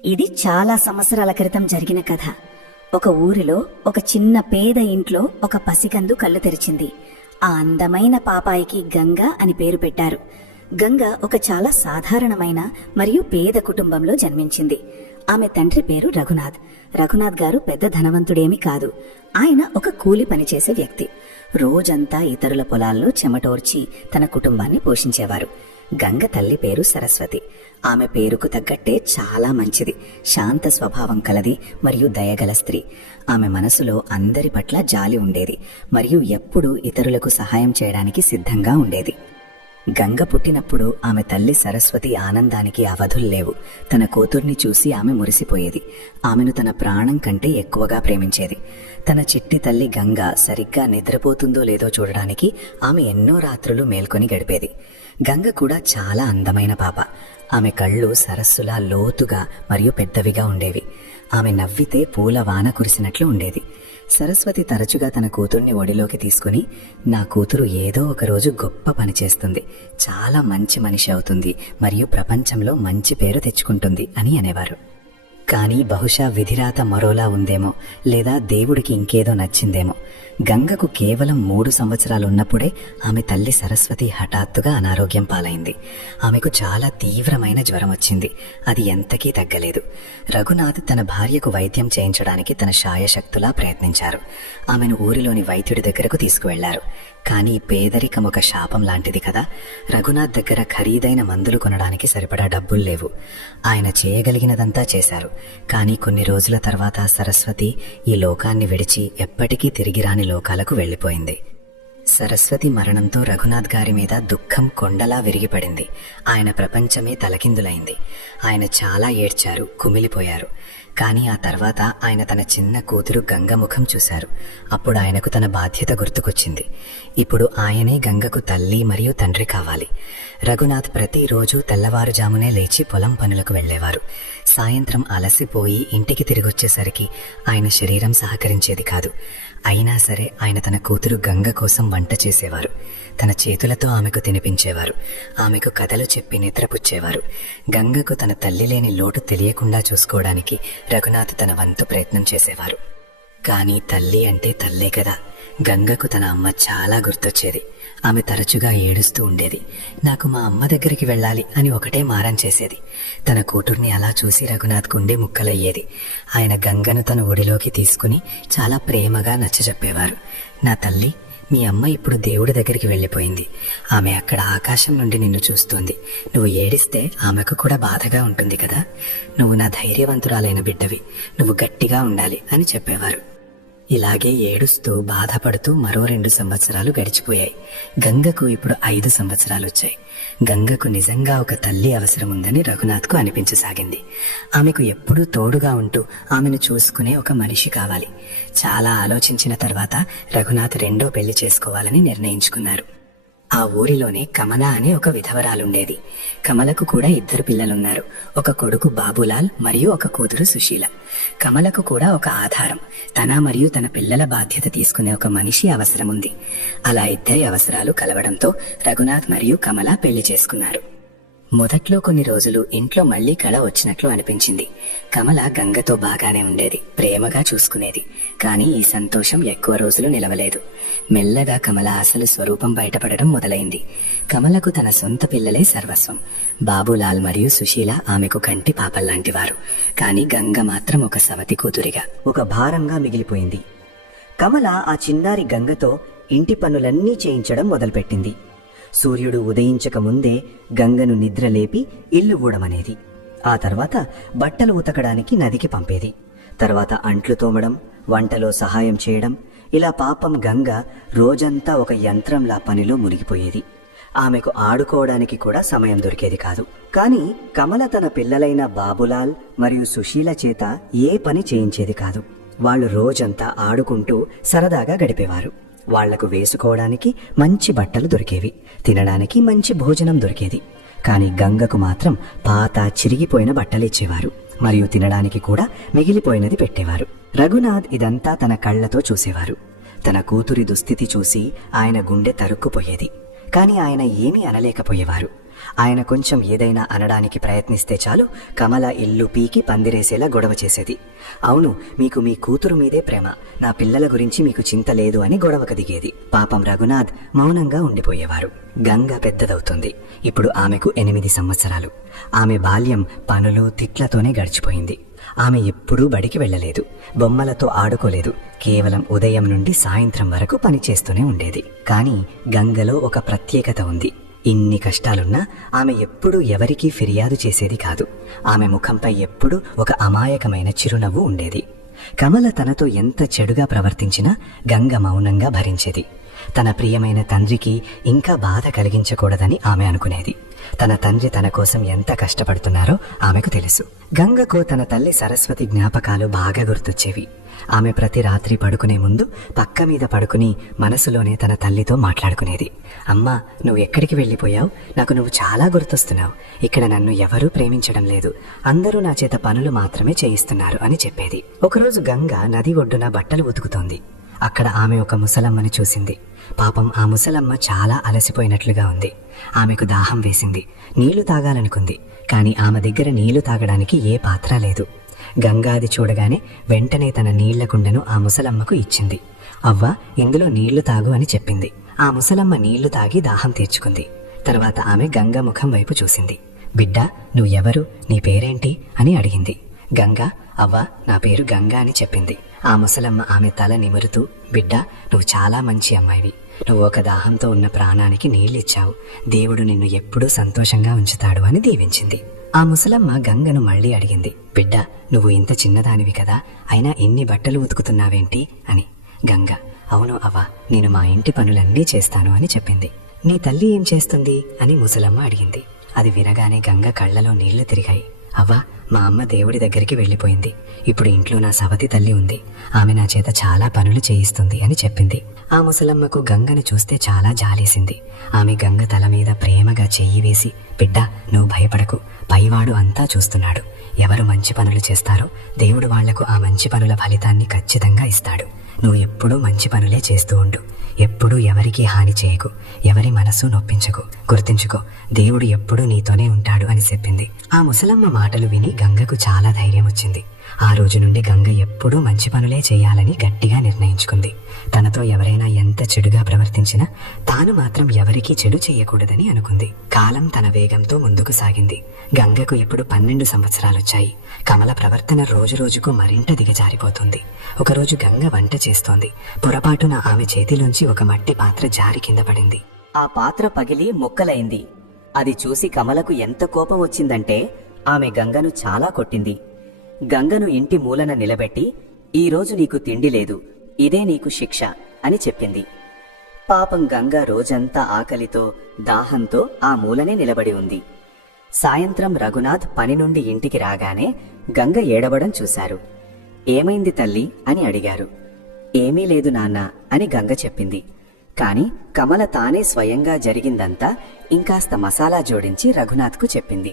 ఇది చాలా సంవత్సరాల క్రితం జరిగిన కథ. ఒక ఊరిలో ఒక చిన్న పేద ఇంట్లో ఒక పసికందు కళ్ళు తెరిచింది. ఆ అందమైన పాపాయికి గంగ అని పేరు పెట్టారు. గంగ ఒక చాలా సాధారణమైన మరియు పేద కుటుంబంలో జన్మించింది. ఆమె తండ్రి పేరు రఘునాథ్. రఘునాథ్ గారు పెద్ద ధనవంతుడేమీ కాదు. ఆయన ఒక కూలి పనిచేసే వ్యక్తి. రోజంతా ఇతరుల పొలాల్లో చెమటోర్చి తన కుటుంబాన్ని పోషించేవారు. గంగ తల్లి పేరు సరస్వతి. ఆమె పేరుకు తగ్గట్టే చాలా మంచిది, శాంత స్వభావం కలది మరియు దయగల స్త్రీ. ఆమె మనసులో అందరి పట్ల జాలి ఉండేది మరియు ఎప్పుడూ ఇతరులకు సహాయం చేయడానికి సిద్ధంగా ఉండేది. గంగ పుట్టినప్పుడు ఆమె తల్లి సరస్వతి ఆనందానికి అవధుల్లేవు. తన కూతుర్ని చూసి ఆమె మురిసిపోయేది. ఆమెను తన ప్రాణం కంటే ఎక్కువగా ప్రేమించేది. తన చిట్టి తల్లి గంగ సరిగ్గా నిద్రపోతుందో లేదో చూడడానికి ఆమె ఎన్నో రాత్రులు మేల్కొని గడిపేది. గంగ కూడా చాలా అందమైన పాప. ఆమె కళ్ళు సరస్సులా లోతుగా మరియు పెద్దవిగా ఉండేవి. ఆమె నవ్వితే పూల వాన కురిసినట్లు ఉండేది. సరస్వతి తరచుగా తన కూతుర్ని ఒడిలోకి తీసుకుని, నా కూతురు ఏదో ఒక రోజు గొప్ప పని చేస్తుంది, చాలా మంచి మనిషి అవుతుంది మరియు ప్రపంచంలో మంచి పేరు తెచ్చుకుంటుంది అని అనేవారు. కానీ బహుశా విధిరాత మరోలా ఉందేమో, లేదా దేవుడికి ఇంకేదో నచ్చిందేమో. గంగకు కేవలం 3 సంవత్సరాలున్నప్పుడే ఆమె తల్లి సరస్వతి హఠాత్తుగా అనారోగ్యం పాలైంది. ఆమెకు చాలా తీవ్రమైన జ్వరం వచ్చింది. అది ఎంతకీ తగ్గలేదు. రఘునాథ్ తన భార్యకు వైద్యం చేయించడానికి తన శాయశక్తులా ప్రయత్నించారు. ఆమెను ఊరిలోని వైద్యుడి దగ్గరకు తీసుకువెళ్లారు. కానీ పేదరికం ఒక శాపం లాంటిది కదా. రఘునాథ్ దగ్గర ఖరీదైన మందులు కొనడానికి సరిపడా డబ్బులు లేవు. ఆయన చేయగలిగినదంతా చేశారు. కానీ కొన్ని రోజుల తర్వాత సరస్వతి ఈ లోకాన్ని విడిచి ఎప్పటికీ తిరిగి రాని లోకాలకు వెళ్లిపోయింది. సరస్వతి మరణంతో రఘునాథ్ గారి మీద దుఃఖం కొండలా విరిగిపడింది. ఆయన ప్రపంచమే తలకిందులైంది. ఆయన చాలా ఏడ్చారు, కుమిలిపోయారు. కానీ ఆ తర్వాత ఆయన తన చిన్న కూతురు గంగ ముఖం చూశారు. అప్పుడు ఆయనకు తన బాధ్యత గుర్తుకొచ్చింది. ఇప్పుడు ఆయనే గంగకు తల్లి మరియు తండ్రి కావాలి. రఘునాథ్ ప్రతిరోజు తెల్లవారుజామునే లేచి పొలం పనులకు వెళ్లేవారు. సాయంత్రం అలసిపోయి ఇంటికి తిరిగొచ్చేసరికి ఆయన శరీరం సహకరించేది కాదు. అయినా సరే ఆయన తన కూతురు గంగ కోసం వంట చేసేవారు. తన చేతులతో ఆమెకు తినిపించేవారు. ఆమెకు కథలు చెప్పి నిద్రపుచ్చేవారు. గంగకు తన తల్లి లేని లోటు తెలియకుండా చూసుకోవడానికి రఘునాథ్ తన వంతు ప్రయత్నం చేసేవారు. కానీ తల్లి అంటే తల్లే కదా. గంగకు తన అమ్మ చాలా గుర్తొచ్చేది. ఆమె తరచుగా ఏడుస్తూ ఉండేది. నాకు మా అమ్మ దగ్గరికి వెళ్ళాలి అని ఒకటే మారం చేసేది. తన కూతుర్ని అలా చూసి రఘునాథ్ గుండె ముక్కలయ్యేది. ఆయన గంగను తన ఒడిలోకి తీసుకుని చాలా ప్రేమగా నచ్చజెప్పేవారు. నా తల్లి, మీ అమ్మ ఇప్పుడు దేవుడి దగ్గరికి వెళ్ళిపోయింది. ఆమె అక్కడ ఆకాశం నుండి నిన్ను చూస్తోంది. నువ్వు ఏడిస్తే ఆమెకు కూడా బాధగా ఉంటుంది కదా. నువ్వు నా ధైర్యవంతురాలైన బిడ్డవి. నువ్వు గట్టిగా ఉండాలి అని చెప్పేవారు. ఇలాగే ఏడుస్తూ బాధపడుతూ మరో 2 సంవత్సరాలు గడిచిపోయాయి. గంగకు ఇప్పుడు 5 సంవత్సరాలు వచ్చాయి. గంగకు నిజంగా ఒక తల్లి అవసరం ఉందని రఘునాథ్కు అనిపించసాగింది. ఆమెకు ఎప్పుడూ తోడుగా ఉంటూ ఆమెను చూసుకునే ఒక మనిషి కావాలి. చాలా ఆలోచించిన తర్వాత రఘునాథ్ 2వ పెళ్లి చేసుకోవాలని నిర్ణయించుకున్నారు. ఆ ఊరిలోనే కమల అనే ఒక విధవరాలుండేది. కమలకు కూడా 2 పిల్లలున్నారు. ఒక కొడుకు బాబులాల్ మరియు ఒక కూతురు సుశీల. కమలకు కూడా ఒక ఆధారం, తన మరియు తన పిల్లల బాధ్యత తీసుకునే ఒక మనిషి అవసరం ఉంది. అలా 2 అవసరాలు కలవడంతో రఘునాథ్ మరియు కమల పెళ్లి చేసుకున్నారు. మొదట్లో కొన్ని రోజులు ఇంట్లో మళ్లీ కళ వచ్చినట్లు అనిపించింది. కమల గంగతో బాగానే ఉండేది, ప్రేమగా చూసుకునేది. కానీ ఈ సంతోషం ఎక్కువ రోజులు నిలవలేదు. మెల్లగా కమల అసలు స్వరూపం బయటపడడం మొదలైంది. కమలకు తన సొంత పిల్లలే సర్వస్వం. బాబులాల్ మరియు సుశీల ఆమెకు కంటి పాపల్లాంటివారు. కానీ గంగ మాత్రం ఒక సవతి కూతురిగా, ఒక భారంగా మిగిలిపోయింది. కమల ఆ చిన్నారి గంగతో ఇంటి పనులన్నీ చేయించడం మొదలుపెట్టింది. సూర్యుడు ఉదయించక ముందే గంగను నిద్రలేపి ఇల్లు ఊడమనేది. ఆ తర్వాత బట్టలు ఉతకడానికి నదికి పంపేది. తర్వాత అంట్లు తోమడం, వంటలో సహాయం చేయడం, ఇలా పాపం గంగ రోజంతా ఒక యంత్రంలా పనిలో మునిగిపోయేది. ఆమెకు ఆడుకోవడానికి కూడా సమయం దొరికేది కాదు. కానీ కమల తన పిల్లలైన బాబులాల్ మరియు సుశీల చేత ఏ పని చేయించేది కాదు. వాళ్ళు రోజంతా ఆడుకుంటూ సరదాగా గడిపేవారు. వాళ్లకు వేసుకోవడానికి మంచి బట్టలు దొరికేవి, తినడానికి మంచి భోజనం దొరికేది. కాని గంగకు మాత్రం పాత చిరిగిపోయిన బట్టలిచ్చేవారు మరియు తినడానికి కూడా మిగిలిపోయినది పెట్టేవారు. రఘునాథ్ ఇదంతా తన కళ్లతో చూసేవారు. తన కూతురి దుస్థితి చూసి ఆయన గుండె తరుక్కుపోయేది. కాని ఆయన ఏమీ అనలేకపోయేవారు. ఆయన కొంచెం ఏదైనా అనడానికి ప్రయత్నిస్తే చాలు కమల ఇల్లు పీకి పందిరేసేలా గొడవ చేసేది. అవును, మీకు మీ కూతురు మీదే ప్రేమ, నా పిల్లల గురించి మీకు చింత లేదు అని గొడవకు దిగేది. పాపం రఘునాథ్ మౌనంగా ఉండిపోయేవారు. గంగ పెద్దదవుతుంది. ఇప్పుడు ఆమెకు 8 సంవత్సరాలు. ఆమె బాల్యం పనులు తిట్లతోనే గడిచిపోయింది. ఆమె ఎప్పుడూ బడికి వెళ్ళలేదు, బొమ్మలతో ఆడుకోలేదు. కేవలం ఉదయం నుండి సాయంత్రం వరకు పనిచేస్తూనే ఉండేది. కానీ గంగలో ఒక ప్రత్యేకత ఉంది. ఇన్ని కష్టాలున్నా ఆమె ఎప్పుడూ ఎవరికీ ఫిర్యాదు చేసేది కాదు. ఆమె ముఖంపై ఎప్పుడూ ఒక అమాయకమైన చిరునవ్వు ఉండేది. కమల తనతో ఎంత చెడుగా ప్రవర్తించినా గంగ మౌనంగా భరించేది. తన ప్రియమైన తండ్రికి ఇంకా బాధ కలిగించకూడదని ఆమె అనుకునేది. తన తండ్రి తన కోసం ఎంత కష్టపడుతున్నారో ఆమెకు తెలుసు. గంగకు తన తల్లి సరస్వతి జ్ఞాపకాలు బాగా గుర్తొచ్చేవి. ఆమె ప్రతి రాత్రి పడుకునే ముందు పక్క మీద పడుకుని మనసులోనే తన తల్లితో మాట్లాడుకునేది. అమ్మా, నువ్వు ఎక్కడికి వెళ్ళిపోయావు? నాకు నువ్వు చాలా గుర్తొస్తున్నావు. ఇక్కడ నన్ను ఎవరూ ప్రేమించడం లేదు, అందరూ నా చేత పనులు మాత్రమే చేయిస్తున్నారు అని చెప్పేది. ఒకరోజు గంగ నది ఒడ్డున బట్టలు ఉతుకుతోంది. అక్కడ ఆమె ఒక ముసలమ్మని చూసింది. పాపం ఆ ముసలమ్మ చాలా అలసిపోయినట్లుగా ఉంది. ఆమెకు దాహం వేసింది. నీళ్లు తాగాలనుకుంది. కానీ ఆమె దగ్గర నీళ్లు తాగడానికి ఏ పాత్ర లేదు. గంగా అది చూడగానే వెంటనే తన నీళ్ల కుండను ఆ ముసలమ్మకు ఇచ్చింది. అవ్వ, ఇందులో నీళ్లు తాగు అని చెప్పింది. ఆ ముసలమ్మ నీళ్లు తాగి దాహం తీర్చుకుంది. తర్వాత ఆమె గంగ ముఖం వైపు చూసింది. బిడ్డా, నువ్వు ఎవరు? నీ పేరేంటి అని అడిగింది. గంగ, అవ్వ, నా పేరు గంగ అని చెప్పింది. ఆ ముసలమ్మ ఆమె తల నిమురుతూ, బిడ్డా, నువ్వు చాలా మంచి అమ్మాయివి. నువ్వు ఒక దాహంతో ఉన్న ప్రాణానికి నీళ్ళిచ్చావు. దేవుడు నిన్ను ఎప్పుడూ సంతోషంగా ఉంచుతాడు అని దీవించింది. ఆ ముసలమ్మ గంగను మళ్ళీ అడిగింది. బిడ్డా, నువ్వు ఇంత చిన్నదానివి కదా, అయినా ఎన్ని బట్టలు ఉతుకుతున్నావేంటి అని. గంగ, అవును అవ్వ, నేను మా ఇంటి పనులన్నీ చేస్తాను అని చెప్పింది. నీ తల్లి ఏం చేస్తుంది అని ముసలమ్మ అడిగింది. అది వినగానే గంగ కళ్ళలో నీళ్లు తిరిగాయి. అవ్వ, మా అమ్మ దేవుడి దగ్గరికి వెళ్ళిపోయింది. ఇప్పుడు ఇంట్లో నా సవతి తల్లి ఉంది. ఆమె నా చేత చాలా పనులు చేయిస్తుంది అని చెప్పింది. ఆ ముసలమ్మకు గంగను చూస్తే చాలా జాలేసింది. ఆమె గంగ తల మీద ప్రేమగా చెయ్యి వేసి, బిడ్డా, నువ్వు భయపడకు, పైవాడు అంతా చూస్తున్నాడు. ఎవరు మంచి పనులు చేస్తారో దేవుడు వాళ్లకు ఆ మంచి పనుల ఫలితాన్ని ఖచ్చితంగా ఇస్తాడు. నువ్వు ఎప్పుడూ మంచి పనులే చేస్తూ ఉండు. ఎప్పుడూ ఎవరికీ హాని చేయకు, ఎవరి మనసు నొప్పించకు. గుర్తుంచుకో, దేవుడు ఎప్పుడూ నీతోనే ఉంటాడు అని చెప్పింది. ఆ ముసలమ్మ మాటలు విని గంగకు చాలా ధైర్యం వచ్చింది. ఆ రోజు నుండి గంగ ఎప్పుడూ మంచి పనులే చేయాలని గట్టిగా నిర్ణయించుకుంది. తనతో ఎవరైనా ఎంత చెడుగా ప్రవర్తించినా తాను మాత్రం ఎవరికీ చెడు చేయకూడదని అనుకుంది. కాలం తన వేగంతో ముందుకు సాగింది. గంగకు ఇప్పుడు 12 సంవత్సరాలొచ్చాయి. కమల ప్రవర్తన రోజు రోజుకు మరింత దిగజారిపోతుంది. ఒకరోజు గంగ వంట చేస్తోంది. పొరపాటున ఆమె చేతిలోంచి ఒక మట్టి పాత్ర జారి కింద పడింది. ఆ పాత్ర పగిలి ముక్కలైంది. అది చూసి కమలకు ఎంత కోపం వచ్చిందంటే ఆమె గంగను చాలా కొట్టింది. గంగను ఇంటి మూలన నిలబెట్టి, ఈరోజు నీకు తిండి లేదు, ఇదే నీకు శిక్ష అని చెప్పింది. పాపం గంగ రోజంతా ఆకలితో దాహంతో ఆ మూలనే నిలబడి ఉంది. సాయంత్రం రఘునాథ్ పని నుండి ఇంటికి రాగానే గంగ ఏడవడం చూశారు. ఏమైంది తల్లి అని అడిగారు. ఏమీ లేదు నాన్న అని గంగ చెప్పింది. కాని కమల తానే స్వయంగా జరిగిందంతా ఇంకాస్త మసాలా జోడించి రఘునాథ్కు చెప్పింది.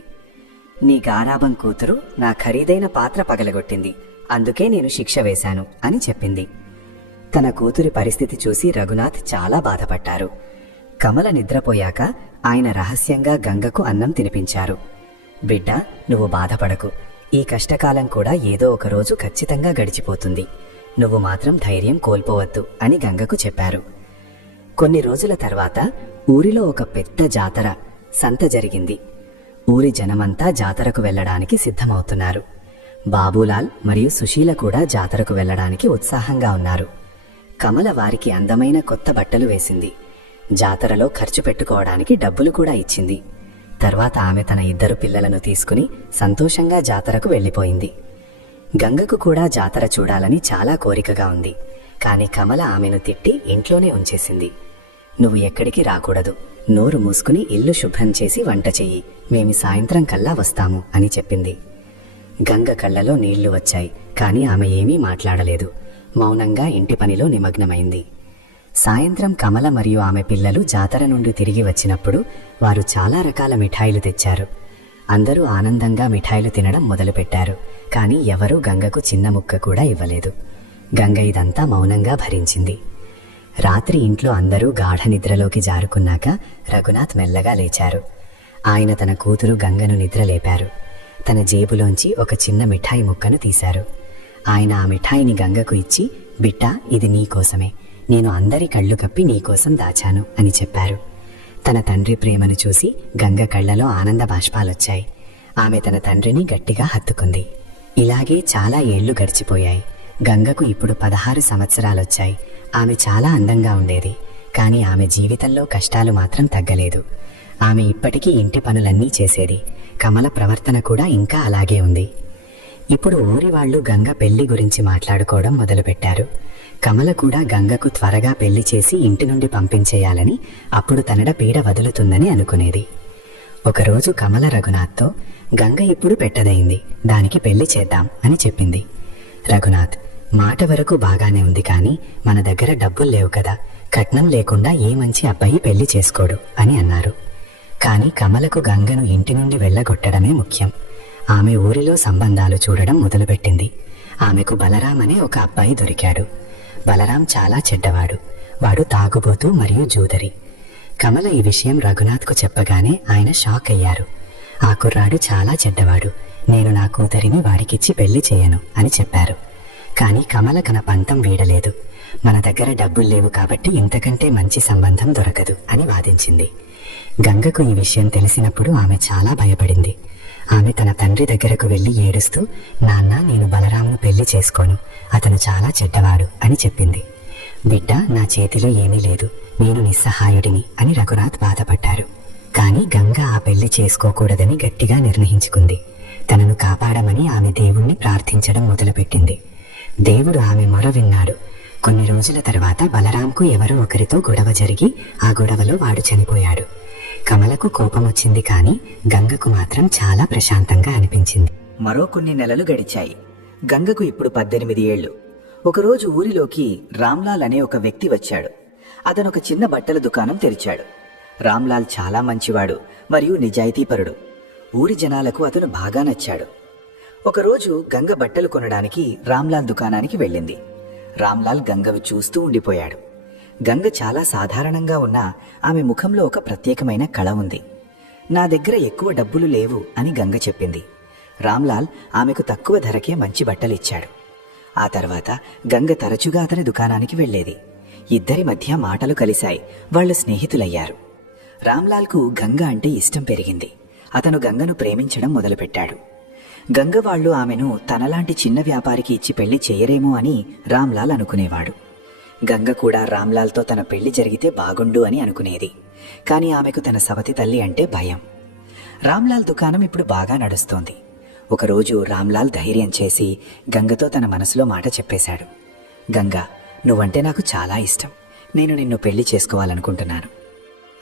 నీ గారాబం కూతురు నా ఖరీదైన పాత్ర పగలగొట్టింది, అందుకే నేను శిక్ష వేశాను అని చెప్పింది. తన కూతురి పరిస్థితి చూసి రఘునాథ్ చాలా బాధపడ్డారు. కమల నిద్రపోయాక ఆయన రహస్యంగా గంగకు అన్నం తినిపించారు. బిడ్డ, నువ్వు బాధపడకు, ఈ కష్టకాలం కూడా ఏదో ఒకరోజు ఖచ్చితంగా గడిచిపోతుంది. నువ్వు మాత్రం ధైర్యం కోల్పోవద్దు అని గంగకు చెప్పారు. కొన్ని రోజుల తర్వాత ఊరిలో ఒక పెద్ద జాతర, సంత జరిగింది. ఊరి జనమంతా జాతరకు వెళ్లడానికి సిద్ధమవుతున్నారు. బాబూలాల్ మరియు సుశీల కూడా జాతరకు వెళ్లడానికి ఉత్సాహంగా ఉన్నారు. కమల వారికి అందమైన కొత్త బట్టలు వేసింది. జాతరలో ఖర్చు పెట్టుకోవడానికి డబ్బులు కూడా ఇచ్చింది. తర్వాత ఆమె తన 2 పిల్లలను తీసుకుని సంతోషంగా జాతరకు వెళ్లిపోయింది. గంగకు కూడా జాతర చూడాలని చాలా కోరికగా ఉంది. కాని కమల ఆమెను తిట్టి ఇంట్లోనే ఉంచేసింది. నువ్వు ఎక్కడికి రాకూడదు, నోరు మూసుకుని ఇల్లు శుభ్రం చేసి వంట చెయ్యి, మేమి సాయంత్రం కల్లా వస్తాము అని చెప్పింది. గంగ కళ్ళలో నీళ్లు వచ్చాయి. కాని ఆమె ఏమీ మాట్లాడలేదు. మౌనంగా ఇంటి పనిలో నిమగ్నమైంది. సాయంత్రం కమల మరియు ఆమె పిల్లలు జాతర నుండి తిరిగి వచ్చినప్పుడు వారు చాలా రకాల మిఠాయిలు తెచ్చారు. అందరూ ఆనందంగా మిఠాయిలు తినడం మొదలుపెట్టారు. కాని ఎవరూ గంగకు చిన్న ముక్క కూడా ఇవ్వలేదు. గంగ ఇదంతా మౌనంగా భరించింది. రాత్రి ఇంట్లో అందరూ గాఢ నిద్రలోకి జారుకున్నాక రఘునాథ్ మెల్లగా లేచారు. ఆయన తన కూతురు గంగను నిద్రలేపారు. తన జేబులోంచి ఒక చిన్న మిఠాయి ముక్కను తీశారు. ఆయన ఆ మిఠాయిని గంగకు ఇచ్చి, బిడ్డా, ఇది నీకోసమే, నేను అందరి కళ్ళు కప్పి నీకోసం దాచాను అని చెప్పారు. తన తండ్రి ప్రేమను చూసి గంగ కళ్ళలో ఆనంద బాష్పాలొచ్చాయి. ఆమె తన తండ్రిని గట్టిగా హత్తుకుంది. ఇలాగే చాలా ఏళ్లు గడిచిపోయాయి. గంగకు ఇప్పుడు 16 సంవత్సరాలొచ్చాయి. ఆమె చాలా అందంగా ఉండేది. కానీ ఆమె జీవితంలో కష్టాలు మాత్రం తగ్గలేదు. ఆమె ఇప్పటికీ ఇంటి పనులన్నీ చేసేది. కమల ప్రవర్తన కూడా ఇంకా అలాగే ఉంది. ఇప్పుడు ఊరి వాళ్ళు గంగ పెళ్లి గురించి మాట్లాడుకోవడం మొదలుపెట్టారు. కమల కూడా గంగకు త్వరగా పెళ్లి చేసి ఇంటి నుండి పంపించేయాలని, అప్పుడు తనడ పీడ వదులుతుందని అనుకునేది. ఒకరోజు కమల రఘునాథ్తో, గంగ ఇప్పుడు పెద్దదయింది, దానికి పెళ్లి చేద్దాం అని చెప్పింది. రఘునాథ్, మాట వరకు బాగానే ఉంది, కానీ మన దగ్గర డబ్బులు లేవు కదా, కట్నం లేకుండా ఏ మంచి అబ్బాయి పెళ్లి చేసుకోడు అని అన్నారు. కానీ కమలకు గంగను ఇంటి నుండి వెళ్ళగొట్టడమే ముఖ్యం. ఆమె ఊరిలో సంబంధాలు చూడడం మొదలుపెట్టింది. ఆమెకు బలరాం అనే ఒక అబ్బాయి దొరికాడు. బలరాం చాలా చెడ్డవాడు. వాడు తాగుబోతూ మరియు జూదరి. కమల ఈ విషయం రఘునాథ్కు చెప్పగానే ఆయన షాక్ అయ్యారు. ఆ కుర్రాడు చాలా చెడ్డవాడు, నేను నా కూతురిని వాడికిచ్చి పెళ్లి చేయను అని చెప్పారు. కానీ కమల కన పంతం వీడలేదు. మన దగ్గర డబ్బులు లేవు కాబట్టి ఇంతకంటే మంచి సంబంధం దొరకదు అని వాదించింది. గంగకు ఈ విషయం తెలిసినప్పుడు ఆమె చాలా భయపడింది. ఆమె తన తండ్రి దగ్గరకు వెళ్లి ఏడుస్తూ, నాన్న, నేను బలరాంను పెళ్లి చేసుకోను, అతను చాలా చెడ్డవాడు అని చెప్పింది. బిడ్డ, నా చేతిలో ఏమీ లేదు, నేను నిస్సహాయుడిని అని రఘునాథ్ బాధపడ్డారు. కానీ గంగ ఆ పెళ్లి చేసుకోకూడదని గట్టిగా నిర్ణయించుకుంది. తనను కాపాడమని ఆమె దేవుణ్ణి ప్రార్థించడం మొదలుపెట్టింది. దేవుడు ఆమె మొర విన్నాడు. కొన్ని రోజుల తర్వాత బలరాంకు ఎవరో ఒకరితో గొడవ జరిగి ఆ గొడవలో వాడు చనిపోయాడు. కమలకు కోపం వచ్చింది, కానీ గంగకు మాత్రం చాలా ప్రశాంతంగా అనిపించింది. మరో కొన్ని నెలలు గడిచాయి. గంగకు ఇప్పుడు 18 ఏళ్లు. ఒకరోజు ఊరిలోకి రామ్లాల్ అనే ఒక వ్యక్తి వచ్చాడు. అతను ఒక చిన్న బట్టల దుకాణం తెరిచాడు. రామ్లాల్ చాలా మంచివాడు మరియు నిజాయితీపరుడు. ఊరి జనాలకు అతను బాగా నచ్చాడు. ఒకరోజు గంగ బట్టలు కొనడానికి రామ్లాల్ దుకాణానికి వెళ్ళింది. రామ్లాల్ గంగను చూస్తూ ఉండిపోయాడు. గంగ చాలా సాధారణంగా ఉన్నా ఆమె ముఖంలో ఒక ప్రత్యేకమైన కళ ఉంది. నా దగ్గర ఎక్కువ డబ్బులు లేవు అని గంగ చెప్పింది. రామ్లాల్ ఆమెకు తక్కువ ధరకే మంచి బట్టలిచ్చాడు. ఆ తర్వాత గంగ తరచుగా అతని దుకాణానికి వెళ్లేది. ఇద్దరి మధ్య మాటలు కలిశాయి. వాళ్ళు స్నేహితులయ్యారు. రామ్లాల్కు గంగ అంటే ఇష్టం పెరిగింది. అతను గంగను ప్రేమించడం మొదలుపెట్టాడు. గంగ వాళ్ళు ఆమెను తనలాంటి చిన్న వ్యాపారికి ఇచ్చి పెళ్లి చేయరేమో అని రామ్లాల్ అనుకునేవాడు. గంగ కూడా రామ్లాల్తో తన పెళ్లి జరిగితే బాగుండు అని అనుకునేది. కానీ ఆమెకు తన సవతి తల్లి అంటే భయం. రామ్లాల్ దుకాణం ఇప్పుడు బాగా నడుస్తోంది. ఒకరోజు రామ్లాల్ ధైర్యం చేసి గంగతో తన మనసులో మాట చెప్పేశాడు. గంగా, నువ్వంటే నాకు చాలా ఇష్టం, నేను నిన్ను పెళ్లి చేసుకోవాలనుకుంటున్నాను.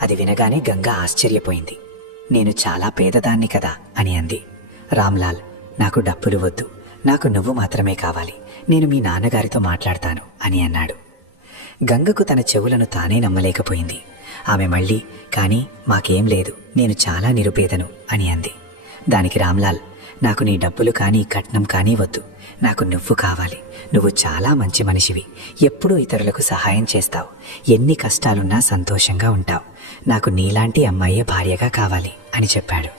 అది వినగానే గంగ ఆశ్చర్యపోయింది. నేను చాలా పేదదాన్ని కదా అని అంది. రామ్లాల్, నాకు డబ్బులు వద్దు, నాకు నువ్వు మాత్రమే కావాలి, నేను మీ నాన్నగారితో మాట్లాడతాను అని అన్నాడు. గంగకు తన చెవులను తానే నమ్మలేకపోయింది. ఆమె మళ్ళీ, కానీ మాకేం లేదు, నేను చాలా నిరుపేదను అని అంది. దానికి రామ్లాల్, నాకు నీ డబ్బులు కానీ కట్నం కానీ వద్దు, నాకు నువ్వు కావాలి, నువ్వు చాలా మంచి మనిషివి, ఎప్పుడూ ఇతరులకు సహాయం చేస్తావు, ఎన్ని కష్టాలున్నా సంతోషంగా ఉంటావు, నాకు నీలాంటి అమ్మాయే భార్యగా కావాలి అని చెప్పాడు.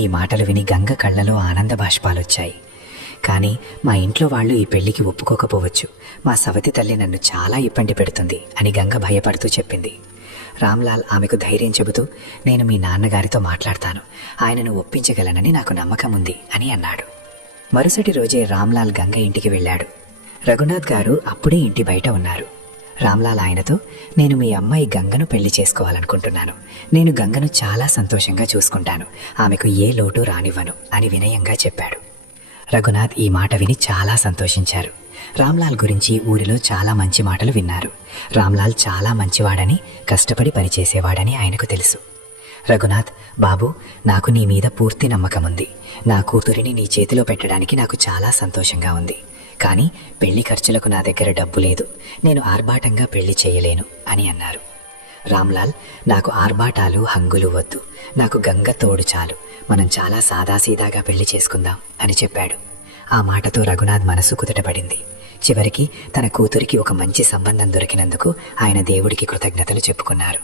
ఈ మాటలు విని గంగ కళ్ళలో ఆనంద బాష్పాలొచ్చాయి. కానీ మా ఇంట్లో వాళ్ళు ఈ పెళ్లికి ఒప్పుకోకపోవచ్చు, మా సవతి తల్లి నన్ను చాలా ఇబ్బంది పెడుతుంది అని గంగ భయపడుతూ చెప్పింది. రామ్లాల్ ఆమెకు ధైర్యం చెబుతూ, నేను మీ నాన్నగారితో మాట్లాడతాను, ఆయనను ఒప్పించగలనని నాకు నమ్మకం ఉంది అని అన్నాడు. మరుసటి రోజే రామ్లాల్ గంగ ఇంటికి వెళ్ళాడు. రఘునాథ్ గారు అప్పుడే ఇంటి బయట ఉన్నారు. రామ్లాల్ ఆయనతో, నేను మీ అమ్మాయి గంగను పెళ్లి చేసుకోవాలనుకుంటున్నాను, నేను గంగను చాలా సంతోషంగా చూసుకుంటాను, ఆమెకు ఏ లోటు రానివ్వను అని వినయంగా చెప్పాడు. రఘునాథ్ ఈ మాట విని చాలా సంతోషించారు. రామ్లాల్ గురించి ఊరిలో చాలా మంచి మాటలు విన్నారు. రామ్లాల్ చాలా మంచివాడని, కష్టపడి పనిచేసేవాడని ఆయనకు తెలుసు. రఘునాథ్, బాబు, నాకు నీ మీద పూర్తి నమ్మకం ఉంది, నా కూతురిని నీ చేతిలో పెట్టడానికి నాకు చాలా సంతోషంగా ఉంది. కానీ పెళ్లి ఖర్చులకు నా దగ్గర డబ్బు లేదు, నేను ఆర్భాటంగా పెళ్లి చేయలేను అని అన్నారు. రామ్లాల్, నాకు ఆర్భాటాలు హంగులు వద్దు, నాకు గంగ తోడు చాలు, మనం చాలా సాదాసీదాగా పెళ్లి చేసుకుందాం అని చెప్పాడు. ఆ మాటతో రఘునాథ్ మనసు కుదుటపడింది. చివరికి తన కూతురికి ఒక మంచి సంబంధం దొరికినందుకు ఆయన దేవుడికి కృతజ్ఞతలు చెప్పుకున్నారు.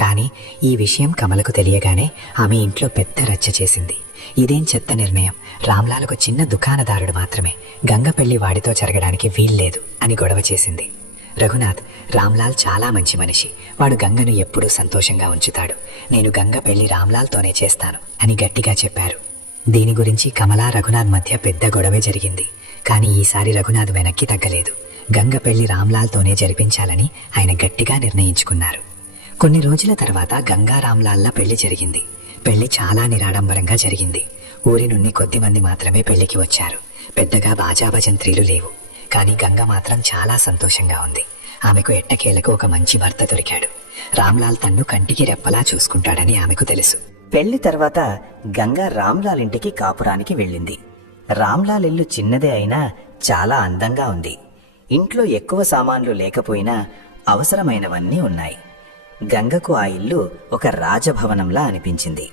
కానీ ఈ విషయం కమలకు తెలియగానే ఆమె ఇంట్లో పెద్ద రచ్చ చేసింది. ఇదేం చెత్త నిర్ణయం, రామ్లాల్కు చిన్న దుకాణదారుడు మాత్రమే, గంగ పెళ్లి వాడితో జరగడానికి వీల్లేదు అని గొడవ చేసింది. రఘునాథ్, రామ్లాల్ చాలా మంచి మనిషి, వాడు గంగను ఎప్పుడూ సంతోషంగా ఉంచుతాడు, నేను గంగ పెళ్లి రామ్లాల్తోనే చేస్తాను అని గట్టిగా చెప్పారు. దీని గురించి కమల రఘునాథ్ మధ్య పెద్ద గొడవే జరిగింది. కానీ ఈసారి రఘునాథ్ వెనక్కి తగ్గలేదు. గంగ పెళ్లి రామ్లాల్తోనే జరిపించాలని ఆయన గట్టిగా నిర్ణయించుకున్నారు. కొన్ని రోజుల తర్వాత గంగా రామ్లాల్ల పెళ్లి జరిగింది. పెళ్లి చాలా నిరాడంబరంగా జరిగింది. ఊరి నుండి కొద్దిమంది మాత్రమే పెళ్లికి వచ్చారు. పెద్దగా బాజాభజంత్రీలు లేవు. కానీ గంగ మాత్రం చాలా సంతోషంగా ఉంది. ఆమెకు ఎట్టకేలకు ఒక మంచి భర్త దొరికాడు. రామ్లాల్ తన్ను కంటికి రెప్పలా చూసుకుంటాడని ఆమెకు తెలుసు. పెళ్లి తర్వాత గంగ రామ్లాల్ ఇంటికి కాపురానికి వెళ్ళింది. రామ్లాల్ ఇల్లు చిన్నదే అయినా చాలా అందంగా ఉంది. ఇంట్లో ఎక్కువ సామాన్లు లేకపోయినా అవసరమైనవన్నీ ఉన్నాయి. గంగకు ఆ ఇల్లు ఒక రాజభవనంలా అనిపించింది.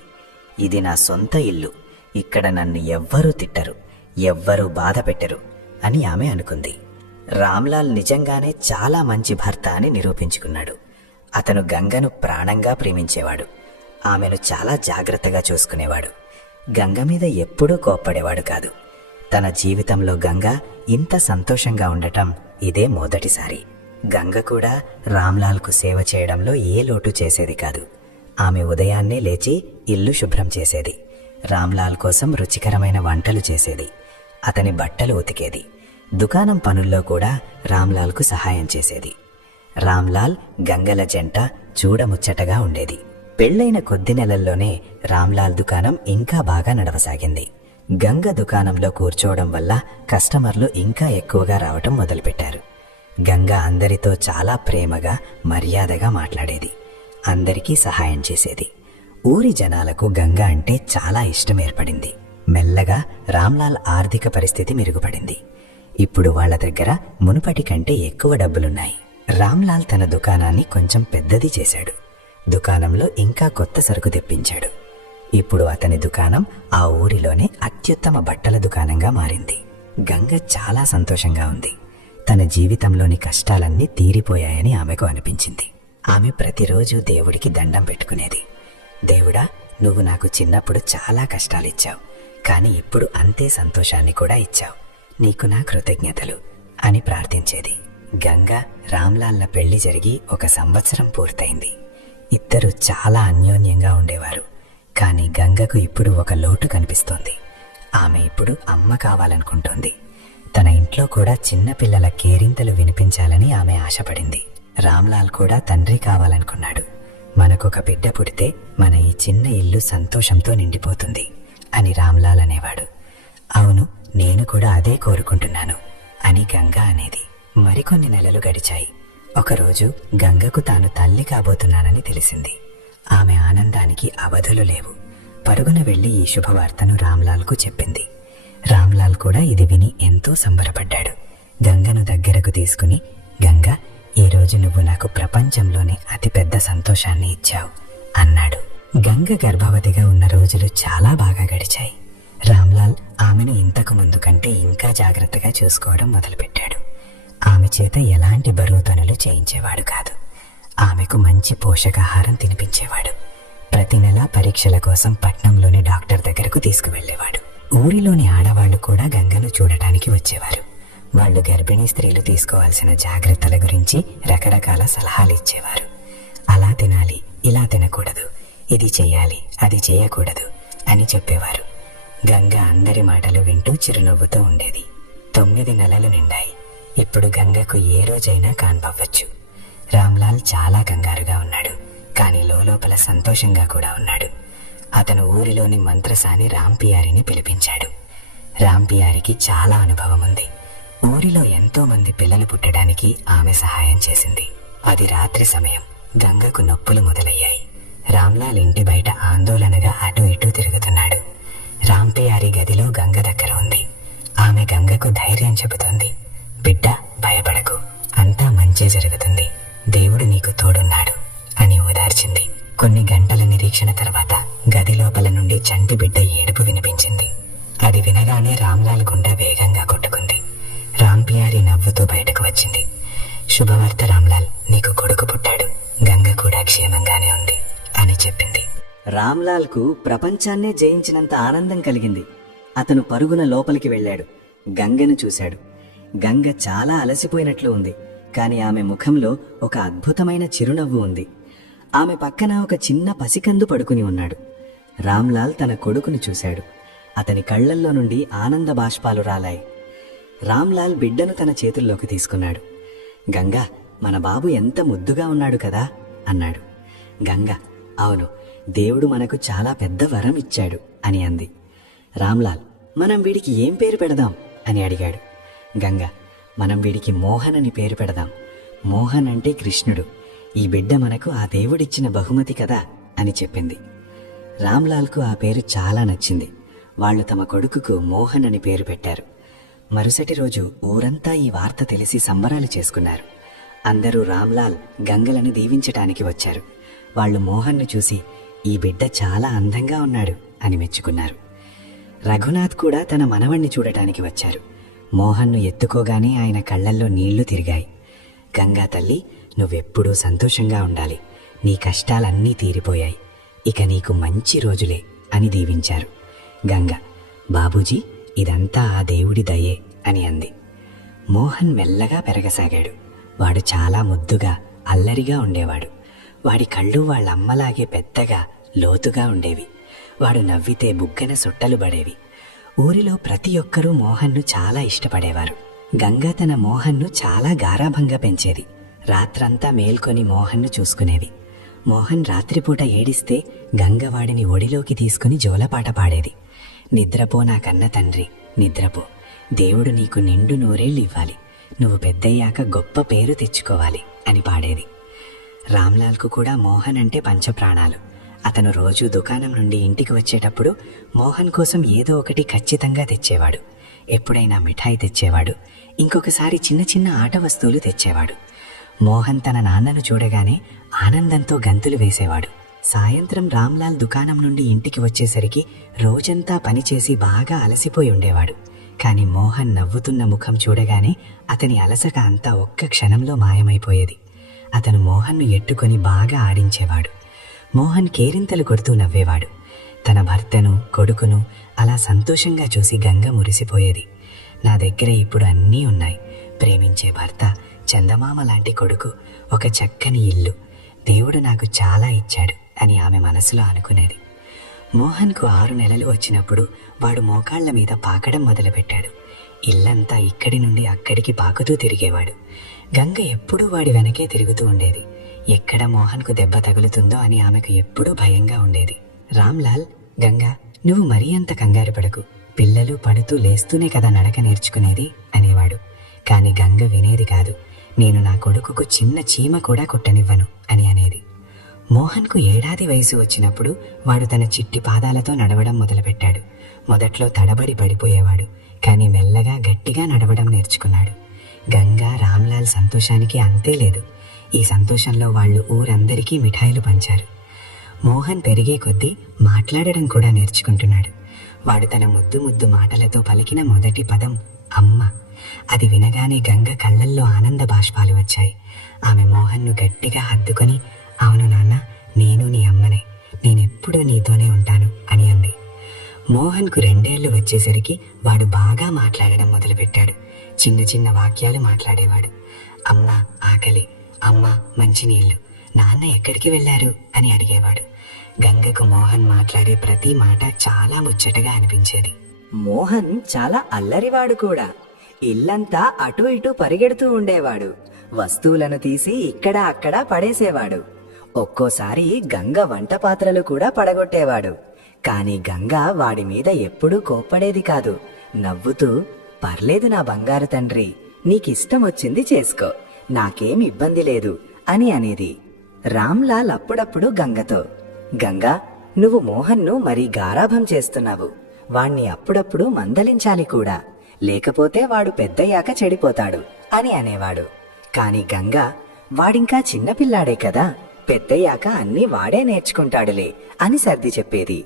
ఇది నా సొంత ఇల్లు, ఇక్కడ నన్ను ఎవ్వరూ తిట్టరు, ఎవ్వరూ బాధ పెట్టరు అని ఆమె అనుకుంది. రామ్లాల్ నిజంగానే చాలా మంచి భర్త అని నిరూపించుకున్నాడు. అతను గంగను ప్రాణంగా ప్రేమించేవాడు. ఆమెను చాలా జాగ్రత్తగా చూసుకునేవాడు. గంగ మీద ఎప్పుడూ కోప్పడేవాడు కాదు. తన జీవితంలో గంగ ఇంత సంతోషంగా ఉండటం ఇదే మొదటిసారి. గంగ కూడా రామ్లాల్కు సేవ చేయడంలో ఏ లోటు చేసేది కాదు. ఆమె ఉదయాన్నే లేచి ఇల్లు శుభ్రం చేసేది. రామ్లాల్ కోసం రుచికరమైన వంటలు చేసేది. అతని బట్టలు ఉతికేది. దుకాణం పనుల్లో కూడా రామ్లాల్కు సహాయం చేసేది. రామ్లాల్ గంగల జంట చూడముచ్చటగా ఉండేది. పెళ్లైన కొద్ది నెలల్లోనే రామ్లాల్ దుకాణం ఇంకా బాగా నడవసాగింది. గంగ దుకాణంలో కూర్చోవడం వల్ల కస్టమర్లు ఇంకా ఎక్కువగా రావటం మొదలుపెట్టారు. గంగ అందరితో చాలా ప్రేమగా, మర్యాదగా మాట్లాడేది. అందరికీ సహాయం చేసేది. ఊరి జనాలకు గంగ అంటే చాలా ఇష్టం ఏర్పడింది. మెల్లగా రామ్లాల్ ఆర్థిక పరిస్థితి మెరుగుపడింది. ఇప్పుడు వాళ్ళ దగ్గర మునుపటి కంటే ఎక్కువ డబ్బులున్నాయి. రామ్లాల్ తన దుకాణాన్ని కొంచెం పెద్దది చేశాడు. దుకాణంలో ఇంకా కొత్త సరుకు తెప్పించాడు. ఇప్పుడు అతని దుకాణం ఆ ఊరిలోనే అత్యుత్తమ బట్టల దుకాణంగా మారింది. గంగ చాలా సంతోషంగా ఉంది. తన జీవితంలోని కష్టాలన్నీ తీరిపోయాయని ఆమెకు అనిపించింది. ఆమె ప్రతిరోజు దేవుడికి దండం పెట్టుకునేది. దేవుడా, నువ్వు నాకు చిన్నప్పుడు చాలా కష్టాలిచ్చావు, కానీ ఇప్పుడు అంతే సంతోషాన్ని కూడా ఇచ్చావు. నీకు నా కృతజ్ఞతలు అని ప్రార్థించేది. గంగ రామ్లాల్ల పెళ్లి జరిగి 1 సంవత్సరం పూర్తయింది. ఇద్దరు చాలా అన్యోన్యంగా ఉండేవారు. కానీ గంగకు ఇప్పుడు ఒక లోటు కనిపిస్తోంది. ఆమె ఇప్పుడు అమ్మ కావాలనుకుంటోంది. తన ఇంట్లో కూడా చిన్నపిల్లల కేరింతలు వినిపించాలని ఆమె ఆశపడింది. రామ్లాల్ కూడా తండ్రి కావాలనుకున్నాడు. మనకొక బిడ్డ పుడితే మన ఈ చిన్న ఇల్లు సంతోషంతో నిండిపోతుంది అని రామ్లాల్ అనేవాడు. అవును, నేను కూడా అదే కోరుకుంటున్నాను అని గంగ అనేది. మరికొన్ని నెలలు గడిచాయి. ఒకరోజు గంగకు తాను తల్లి కాబోతున్నానని తెలిసింది. ఆమె ఆనందానికి అవధులు లేవు. పరుగున వెళ్లి ఈ శుభవార్తను రామ్లాల్కు చెప్పింది. రామ్లాల్ కూడా ఇది విని ఎంతో సంబరపడ్డాడు. గంగను దగ్గరకు తీసుకుని, గంగ, ఈరోజు నువ్వు నాకు ప్రపంచంలోనే అతిపెద్ద సంతోషాన్ని ఇచ్చావు అన్నాడు. గంగ గర్భవతిగా ఉన్న రోజులు చాలా బాగా గడిచాయి. రామ్లాల్ ఆమెను ఇంతకు ముందు కంటే ఇంకా జాగ్రత్తగా చూసుకోవడం మొదలుపెట్టాడు. ఆమె చేత ఎలాంటి బరువు పనులు చేయించేవాడు కాదు. ఆమెకు మంచి పోషకాహారం తినిపించేవాడు. ప్రతి నెల పరీక్షల కోసం పట్నంలోని డాక్టర్ దగ్గరకు తీసుకువెళ్లేవాడు. ఊరిలోని ఆడవాళ్లు కూడా గంగను చూడటానికి వచ్చేవారు. వాళ్ళు గర్భిణీ స్త్రీలు తీసుకోవాల్సిన జాగ్రత్తల గురించి రకరకాల సలహాలు ఇచ్చేవారు. అలా తినాలి, ఇలా తినకూడదు, ఇది చెయ్యాలి, అది చేయకూడదు అని చెప్పేవారు. గంగ అందరి మాటలు వింటూ చిరునవ్వుతూ ఉండేది. 9 నెలలు నిండాయి. ఇప్పుడు గంగకు ఏ రోజైనా కాన్పవ్వచ్చు. రామ్లాల్ చాలా కంగారుగా ఉన్నాడు. కానీ లోపల సంతోషంగా కూడా ఉన్నాడు. అతను ఊరిలోని మంత్రసాని రాంపియారిని పిలిపించాడు. రాంపియారికి చాలా అనుభవం ఉంది. ఊరిలో ఎంతో మంది పిల్లలు పుట్టడానికి ఆమె సహాయం చేసింది. అది రాత్రి సమయం. గంగకు నొప్పులు మొదలయ్యాయి. రామ్లాల్ ఇంటి బయట ఆందోళనగా అటు ఇటూ తిరుగుతున్నాడు. రాంపియారి గదిలో గంగ దగ్గర ఉంది. ఆమె గంగకు ధైర్యం చెబుతోంది. బిడ్డ, భయపడకు, అంతా మంచి జరుగుతుంది, దేవుడు నీకు తోడున్నాడు అని ఓదార్చింది. కొన్ని గంటల నిరీక్షణ తర్వాత గది లోపల నుండి చంటి బిడ్డ ఏడుపు వినిపించింది. అది వినగానే రామ్లాల్ గుండె వేగంగా కొట్టుకుంది. రాంపియారి నవ్వుతూ బయటకు వచ్చింది. శుభవార్త రామ్లాల్, నీకు కొడుకు పుట్టాడు. గంగ కూడా క్షేమంగానే ఉంది. రామ్లాల్కు ప్రపంచాన్నే జయించినంత ఆనందం కలిగింది. అతను పరుగున లోపలికి వెళ్ళాడు. గంగను చూశాడు. గంగ చాలా అలసిపోయినట్లు ఉంది, కాని ఆమె ముఖంలో ఒక అద్భుతమైన చిరునవ్వు ఉంది. ఆమె పక్కన ఒక చిన్న పసికందు పడుకుని ఉన్నాడు. రామ్లాల్ తన కొడుకుని చూశాడు. అతని కళ్లల్లో నుండి ఆనంద బాష్పాలు రాలాయి. రామ్లాల్ బిడ్డను తన చేతుల్లోకి తీసుకున్నాడు. గంగా, మన బాబు ఎంత ముద్దుగా ఉన్నాడు కదా అన్నాడు. గంగ, అవును, దేవుడు మనకు చాలా పెద్ద వరం ఇచ్చాడు అని అంది. రామ్లాల్, మనం వీడికి ఏం పేరు పెడదాం అని అడిగాడు. గంగ, మనం వీడికి మోహన్ అని పేరు పెడదాం. మోహన్ అంటే కృష్ణుడు. ఈ బిడ్డ మనకు ఆ దేవుడిచ్చిన బహుమతి కదా అని చెప్పింది. రామ్లాల్కు ఆ పేరు చాలా నచ్చింది. వాళ్ళు తమ కొడుకుకు మోహన్ అని పేరు పెట్టారు. మరుసటి రోజు ఊరంతా ఈ వార్త తెలిసి సంబరాలు చేసుకున్నారు. అందరూ రామ్లాల్, గంగలను దీవించటానికి వచ్చారు. వాళ్ళు మోహన్ను చూసి ఈ బిడ్డ చాలా అందంగా ఉన్నాడు అని మెచ్చుకున్నారు. రఘునాథ్ కూడా తన మనవణ్ణి చూడటానికి వచ్చారు. మోహన్ను ఎత్తుకోగానే ఆయన కళ్ళల్లో నీళ్లు తిరిగాయి. గంగా తల్లి, నువ్వెప్పుడూ సంతోషంగా ఉండాలి. నీ కష్టాలన్నీ తీరిపోయాయి. ఇక నీకు మంచి రోజులే అని దీవించారు. గంగ, బాబూజీ, ఇదంతా ఆ దేవుడి దయే అని అంది. మోహన్ మెల్లగా పెరగసాగాడు. వాడు చాలా ముద్దుగా, అల్లరిగా ఉండేవాడు. వాడి కళ్ళు వాళ్ళమ్మలాగే పెద్దగా, లోతుగా ఉండేవి. వాడు నవ్వితే బుగ్గన సొట్టలు పడేవి. ఊరిలో ప్రతి ఒక్కరూ మోహన్ను చాలా ఇష్టపడేవారు. గంగ తన మోహన్ను చాలా గారాభంగా పెంచేది. రాత్రంతా మేల్కొని మోహన్ను చూసుకునేవి. మోహన్ రాత్రిపూట ఏడిస్తే గంగ వాడిని ఒడిలోకి తీసుకుని జోలపాట పాడేది. నిద్రపో నా కన్న తండ్రి, నిద్రపో. దేవుడు నీకు నిండు నూరేళ్ళు ఇవ్వాలి. నువ్వు పెద్దయ్యాక గొప్ప పేరు తెచ్చుకోవాలి అని పాడేది. రామ్లాల్కు కూడా మోహన్ అంటే పంచప్రాణాలు. అతను రోజూ దుకాణం నుండి ఇంటికి వచ్చేటప్పుడు మోహన్ కోసం ఏదో ఒకటి ఖచ్చితంగా తెచ్చేవాడు. ఎప్పుడైనా మిఠాయి తెచ్చేవాడు. ఇంకొకసారి చిన్న చిన్న ఆట వస్తువులు తెచ్చేవాడు. మోహన్ తన నాన్నను చూడగానే ఆనందంతో గంతులు వేసేవాడు. సాయంత్రం రామ్లాల్ దుకాణం నుండి ఇంటికి వచ్చేసరికి రోజంతా పనిచేసి బాగా అలసిపోయి ఉండేవాడు. కాని మోహన్ నవ్వుతున్న ముఖం చూడగానే అతని అలసట అంతా ఒక్క క్షణంలో మాయమైపోయేది. అతను మోహన్ను ఎట్టుకొని బాగా ఆడించేవాడు. మోహన్ కేరింతలు కొడుతూ నవ్వేవాడు. తన భర్తను, కొడుకును అలా సంతోషంగా చూసి గంగ మురిసిపోయేది. నా దగ్గర ఇప్పుడు అన్నీ ఉన్నాయి. ప్రేమించే భర్త, చందమామ లాంటి కొడుకు, ఒక చక్కని ఇల్లు. దేవుడు నాకు చాలా ఇచ్చాడు అని ఆమె మనసులో అనుకునేది. మోహన్కు 6 నెలలు వచ్చినప్పుడు వాడు మోకాళ్ల మీద పాకడం మొదలుపెట్టాడు. ఇల్లంతా ఇక్కడి నుండి అక్కడికి పాకుతూ తిరిగేవాడు. గంగ ఎప్పుడూ వాడి వెనకే తిరుగుతూ ఉండేది. ఎక్కడ మోహన్కు దెబ్బ తగులుతుందో అని ఆమెకు ఎప్పుడూ భయంగా ఉండేది. రామ్లాల్, గంగా, నువ్వు మరీ అంత కంగారు పడకు. పిల్లలు పడుతూ లేస్తూనే కదా నడక నేర్చుకునేది అనేవాడు. కాని గంగ వినేది కాదు. నేను నా కొడుకుకు చిన్న చీమ కూడా కొట్టనివ్వను అని అనేది. మోహన్కు 7 ఏళ్ల వయసు వచ్చినప్పుడు వాడు తన చిట్టి పాదాలతో నడవడం మొదలుపెట్టాడు. మొదట్లో తడబడి పడిపోయేవాడు. కాని మెల్లగా గట్టిగా నడవడం నేర్చుకున్నాడు. గంగా, రామ్లాల్ సంతోషానికి అంతే లేదు. ఈ సంతోషంలో వాళ్ళు ఊరందరికీ మిఠాయిలు పంచారు. మోహన్ పెరిగే కొద్దీ మాట్లాడడం కూడా నేర్చుకుంటున్నాడు. వాడు తన ముద్దు ముద్దు మాటలతో పలికిన మొదటి పదం అమ్మ. అది వినగానే గంగ కళ్ళల్లో ఆనంద బాష్పాలు వచ్చాయి. ఆమె మోహన్ను గట్టిగా హత్తుకొని, అవును నాన్న, నేను నీ అమ్మనే. నేనెప్పుడూ నీతోనే ఉంటాను అని అంది. మోహన్కు 2 ఏళ్లు వచ్చేసరికి వాడు బాగా మాట్లాడడం మొదలుపెట్టాడు. చిన్న చిన్న వాక్యాలు మాట్లాడేవాడు. అమ్మ ఆకలి, అమ్మ మంచినీళ్లు, నాన్న ఎక్కడికి వెళ్ళారు అని అడిగేవాడు. గంగకు మోహన్ మాట్లాడే ప్రతి మాట చాలా ముచ్చటగా అనిపించేది. మోహన్ చాలా అల్లరివాడు కూడా. ఇల్లంతా అటు ఇటు పరిగెడుతూ ఉండేవాడు. వస్తువులను తీసి ఇక్కడ అక్కడ పడేసేవాడు. ఒక్కోసారి గంగ వంట పాత్రలు కూడా పడగొట్టేవాడు. కాని గంగ వాడి మీద ఎప్పుడూ కోప్పడేది కాదు. నవ్వుతూ, పర్లేదు నా బంగారు తండ్రి, నీకిష్టం వచ్చింది చేసుకో, నాకేం ఇబ్బంది లేదు అని అనేది. రామ్లాల్ అప్పుడప్పుడు గంగతో, గంగా, నువ్వు మోహన్ను మరీ గారాభం చేస్తున్నావు. వాణ్ణి అప్పుడప్పుడు మందలించాలి కూడా, లేకపోతే వాడు పెద్దయ్యాక చెడిపోతాడు అని అనేవాడు. కాని గంగ, వాడింకా చిన్నపిల్లాడే కదా, పెద్దయ్యాక అన్నీ వాడే నేర్చుకుంటాడులే అని సర్ది చెప్పేది.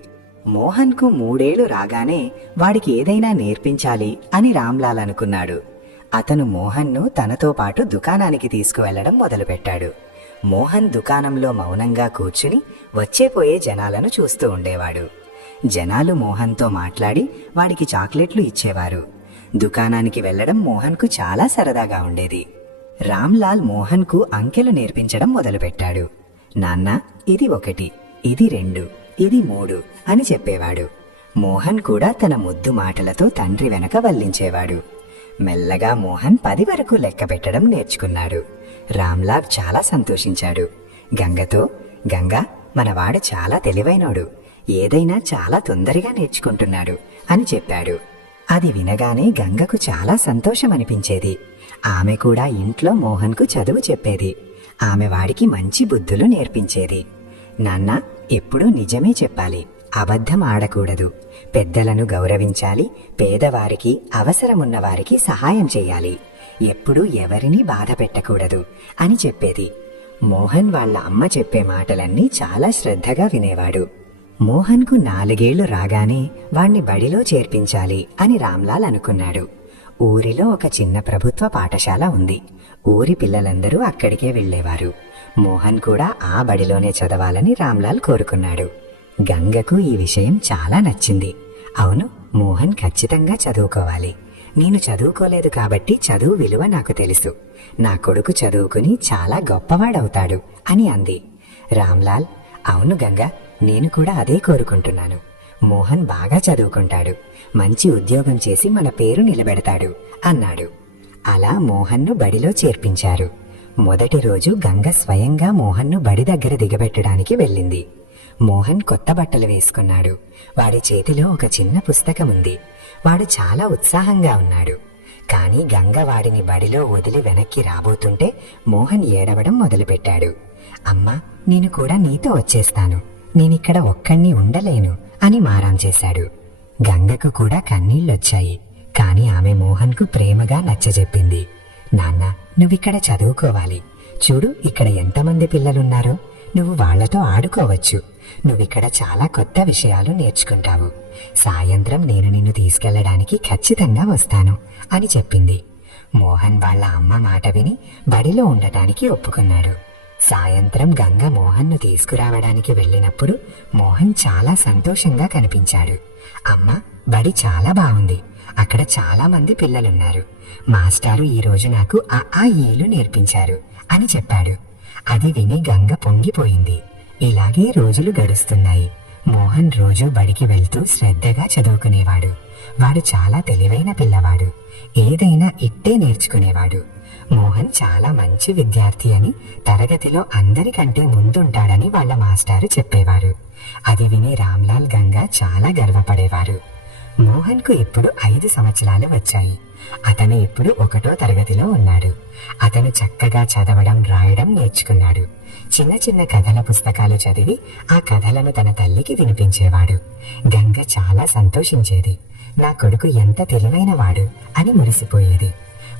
మోహన్కు 3 ఏళ్లు రాగానే వాడికి ఏదైనా నేర్పించాలి అని రామ్లాల్ అనుకున్నాడు. అతను మోహన్ను తనతో పాటు దుకాణానికి తీసుకువెళ్లడం మొదలుపెట్టాడు. మోహన్ దుకాణంలో మౌనంగా కూర్చుని వచ్చేపోయే జనాలను చూస్తూ ఉండేవాడు. జనాలు మోహన్తో మాట్లాడి వాడికి చాక్లెట్లు ఇచ్చేవారు. దుకాణానికి వెళ్లడం మోహన్కు చాలా సరదాగా ఉండేది. రామ్లాల్ మోహన్కు అంకెలు నేర్పించడం మొదలుపెట్టాడు. నాన్న, ఇది 1, ఇది 2, ఇది 3 అని చెప్పేవాడు. మోహన్ కూడా తన ముద్దు మాటలతో తండ్రి వెనక వల్లించేవాడు. మెల్లగా మోహన్ 10 వరకు లెక్క పెట్టడం నేర్చుకున్నాడు. రామ్లాల్ చాలా సంతోషించాడు. గంగతో, గంగా, మనవాడు చాలా తెలివైనోడు, ఏదైనా చాలా తొందరగా నేర్చుకుంటున్నాడు అని చెప్పాడు. అది వినగానే గంగకు చాలా సంతోషమనిపించేది. ఆమె కూడా ఇంట్లో మోహన్కు చదువు చెప్పేది. ఆమె వాడికి మంచి బుద్ధులు నేర్పించేది. నాన్న, ఎప్పుడూ నిజమే చెప్పాలి, అబద్ధం ఆడకూడదు, పెద్దలను గౌరవించాలి, పేదవారికి, అవసరమున్న వారికి సహాయం చేయాలి, ఎప్పుడూ ఎవరినీ బాధ పెట్టకూడదు అని చెప్పేది. మోహన్ వాళ్ళ అమ్మ చెప్పే మాటలన్నీ చాలా శ్రద్ధగా వినేవాడు. మోహన్కు 4 ఏళ్లు రాగానే వాణ్ణి బడిలో చేర్పించాలి అని రామ్లాల్ అనుకున్నాడు. ఊరిలో ఒక చిన్న ప్రభుత్వ పాఠశాల ఉంది. ఊరి పిల్లలందరూ అక్కడికే వెళ్లేవారు. మోహన్ కూడా ఆ బడిలోనే చదవాలని రామ్లాల్ కోరుకున్నాడు. గంగకు ఈ విషయం చాలా నచ్చింది. అవును, మోహన్ ఖచ్చితంగా చదువుకోవాలి. నేను చదువుకోలేదు కాబట్టి చదువు విలువ నాకు తెలుసు. నా కొడుకు చదువుకుని చాలా గొప్పవాడవుతాడు అని అంది. రామ్లాల్, అవును గంగా, నేను కూడా అదే కోరుకుంటున్నాను. మోహన్ బాగా చదువుకుంటాడు, మంచి ఉద్యోగం చేసి మన పేరు నిలబెడతాడు అన్నాడు. అలా మోహన్ను బడిలో చేర్పించారు. మొదటి రోజు గంగ స్వయంగా మోహన్ను బడి దగ్గర దిగబెట్టడానికి వెళ్ళింది. మోహన్ కొత్త బట్టలు వేసుకున్నాడు. వాడి చేతిలో ఒక చిన్న పుస్తకం ఉంది. వాడు చాలా ఉత్సాహంగా ఉన్నాడు. కాని గంగ వాడిని బడిలో వదిలి వెనక్కి రాబోతుంటే మోహన్ ఏడవడం మొదలుపెట్టాడు. అమ్మా, నేను కూడా నీతో వచ్చేస్తాను, నేనిక్కడ ఒక్కణ్ణి ఉండలేను అని మారాం చేశాడు. గంగకు కూడా కన్నీళ్లొచ్చాయి. కాని ఆమె మోహన్కు ప్రేమగా నచ్చజెప్పింది. నాన్న, నువ్విక్కడ చదువుకోవాలి. చూడు, ఇక్కడ ఎంతమంది పిల్లలున్నారో, నువ్వు వాళ్లతో ఆడుకోవచ్చు. నువ్విక్కడ చాలా కొత్త విషయాలు నేర్చుకుంటావు. సాయంత్రం నేను నిన్ను తీసుకెళ్లడానికి ఖచ్చితంగా వస్తాను అని చెప్పింది. మోహన్ వాళ్ళ అమ్మ మాట విని బడిలో ఉండటానికి ఒప్పుకున్నాడు. సాయంత్రం గంగ మోహన్ను తీసుకురావడానికి వెళ్ళినప్పుడు మోహన్ చాలా సంతోషంగా కనిపించాడు. అమ్మ, బడి చాలా బాగుంది. అక్కడ చాలా మంది పిల్లలున్నారు. మాస్టారు ఈరోజు నాకు ఆ ఈలు నేర్పించారు అని చెప్పాడు. అది విని గంగ పొంగిపోయింది. ఇలాగే రోజులు గడుస్తున్నాయి. మోహన్ రోజూ బడికి వెళ్తూ శ్రద్ధగా చదువుకునేవాడు. వాడు చాలా తెలివైన పిల్లవాడు. ఏదైనా ఇట్టే నేర్చుకునేవాడు. మోహన్ చాలా మంచి విద్యార్థి అని, తరగతిలో అందరికంటే ముందుంటాడని వాళ్ళ మాస్టారు చెప్పేవారు. అది విని రామ్లాల్, గంగ చాలా గర్వపడేవారు. మోహన్కు ఇప్పుడు 5 సంవత్సరాలు వచ్చాయి. అతను ఇప్పుడు 1వ తరగతిలో ఉన్నాడు. అతను చక్కగా చదవడం, రాయడం నేర్చుకున్నాడు. చిన్న చిన్న కథల పుస్తకాలు చదివి ఆ కథలను తన తల్లికి వినిపించేవాడు. గంగ చాలా సంతోషించేది. నా కొడుకు ఎంత తెలివైనవాడు అని మురిసిపోయేది.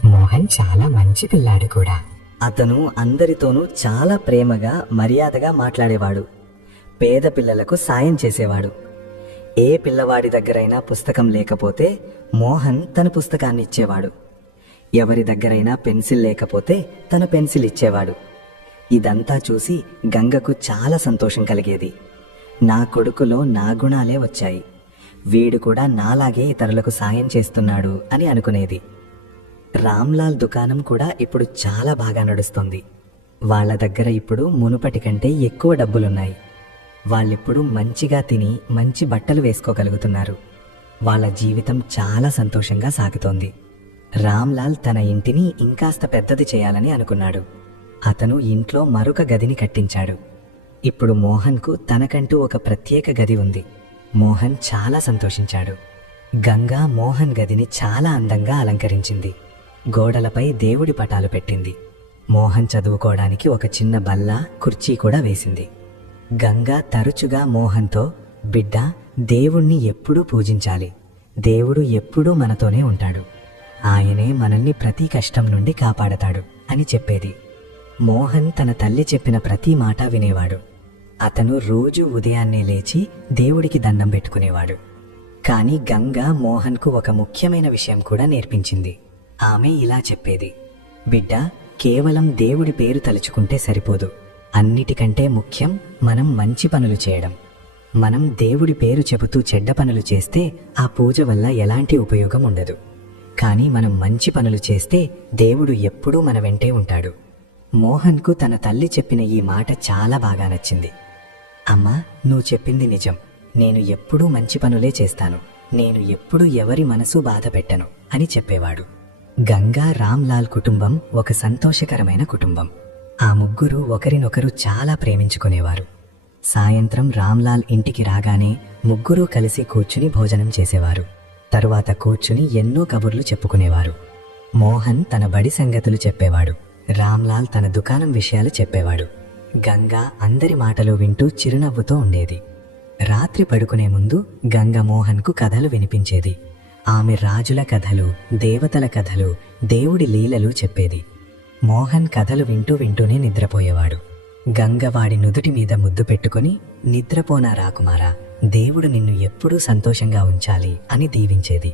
మోహన్ చాలా మంచి పిల్లాడు కూడా. అతను అందరితోనూ చాలా ప్రేమగా, మర్యాదగా మాట్లాడేవాడు. పేద పిల్లలకు సాయం చేసేవాడు. ఏ పిల్లవాడి దగ్గరైనా పుస్తకం లేకపోతే మోహన్ తన పుస్తకాన్ని ఇచ్చేవాడు. ఎవరి దగ్గరైనా పెన్సిల్ లేకపోతే తన పెన్సిల్ ఇచ్చేవాడు. ఇదంతా చూసి గంగకు చాలా సంతోషం కలిగేది. నా కొడుకులో నా గుణాలే వచ్చాయి, వీడు కూడా నాలాగే ఇతరులకు సాయం చేస్తున్నాడు అని అనుకునేది. రామ్లాల్ దుకాణం కూడా ఇప్పుడు చాలా బాగా నడుస్తుంది. వాళ్ళ దగ్గర ఇప్పుడు మునుపటి కంటే ఎక్కువ డబ్బులున్నాయి. వాళ్ళిప్పుడు మంచిగా తిని మంచి బట్టలు వేసుకోగలుగుతున్నారు. వాళ్ళ జీవితం చాలా సంతోషంగా సాగుతోంది. రామ్లాల్ తన ఇంటిని ఇంకాస్త పెద్దది చేయాలని అనుకున్నాడు. అతను ఇంట్లో మరొక గదిని కట్టించాడు. ఇప్పుడు మోహన్కు తనకంటూ ఒక ప్రత్యేక గది ఉంది. మోహన్ చాలా సంతోషించాడు. గంగా మోహన్ గదిని చాలా అందంగా అలంకరించింది. గోడలపై దేవుడి పటాలు పెట్టింది. మోహన్ చదువుకోవడానికి ఒక చిన్న బల్ల, కుర్చీ కూడా వేసింది. గంగా తరచుగా మోహన్తో, బిడ్డా, దేవుణ్ణి ఎప్పుడూ పూజించాలి. దేవుడు ఎప్పుడూ మనతోనే ఉంటాడు. ఆయనే మనల్ని ప్రతి కష్టం నుండి కాపాడతాడు అని చెప్పేది. మోహన్ తన తల్లి చెప్పిన ప్రతి మాట వినేవాడు. అతను రోజు ఉదయాన్నే లేచి దేవుడికి దండం పెట్టుకునేవాడు. కాని గంగా మోహన్కు ఒక ముఖ్యమైన విషయం కూడా నేర్పించింది. ఆమె ఇలా చెప్పేది, బిడ్డా, కేవలం దేవుడి పేరు తలుచుకుంటే సరిపోదు. అన్నిటికంటే ముఖ్యం మనం మంచి పనులు చేయడం. మనం దేవుడి పేరు చెబుతూ చెడ్డ పనులు చేస్తే ఆ పూజ వల్ల ఎలాంటి ఉపయోగం ఉండదు. కానీ మనం మంచి పనులు చేస్తే దేవుడు ఎప్పుడూ మన వెంటే ఉంటాడు. మోహన్కు తన తల్లి చెప్పిన ఈ మాట చాలా బాగా నచ్చింది. అమ్మా, నువ్వు చెప్పింది నిజం. నేను ఎప్పుడూ మంచి పనులే చేస్తాను. నేను ఎప్పుడూ ఎవరి మనసు బాధ పెట్టను అని చెప్పేవాడు. గంగా రామ్లాల్ కుటుంబం ఒక సంతోషకరమైన కుటుంబం. ఆ ముగ్గురు ఒకరినొకరు చాలా ప్రేమించుకునేవారు. సాయంత్రం రామ్లాల్ ఇంటికి రాగానే ముగ్గురూ కలిసి కూర్చుని భోజనం చేసేవారు. తరువాత కూర్చుని ఎన్నో కబుర్లు చెప్పుకునేవారు. మోహన్ తన బడి సంగతులు చెప్పేవాడు. రామ్లాల్ తన దుకాణం విషయాలు చెప్పేవాడు. గంగా అందరి మాటలు వింటూ చిరునవ్వుతో ఉండేది. రాత్రి పడుకునే ముందు గంగ మోహన్కు కథలు వినిపించేది. ఆమె రాజుల కథలు, దేవతల కథలు, దేవుడి లీలలు చెప్పేది. మోహన్ కథలు వింటూనే నిద్రపోయేవాడు. గంగ వాడి నుదుటి మీద ముద్దు పెట్టుకుని, నిద్రపోనా రాకుమారా, దేవుడు నిన్ను ఎప్పుడూ సంతోషంగా ఉంచాలి అని దీవించేది.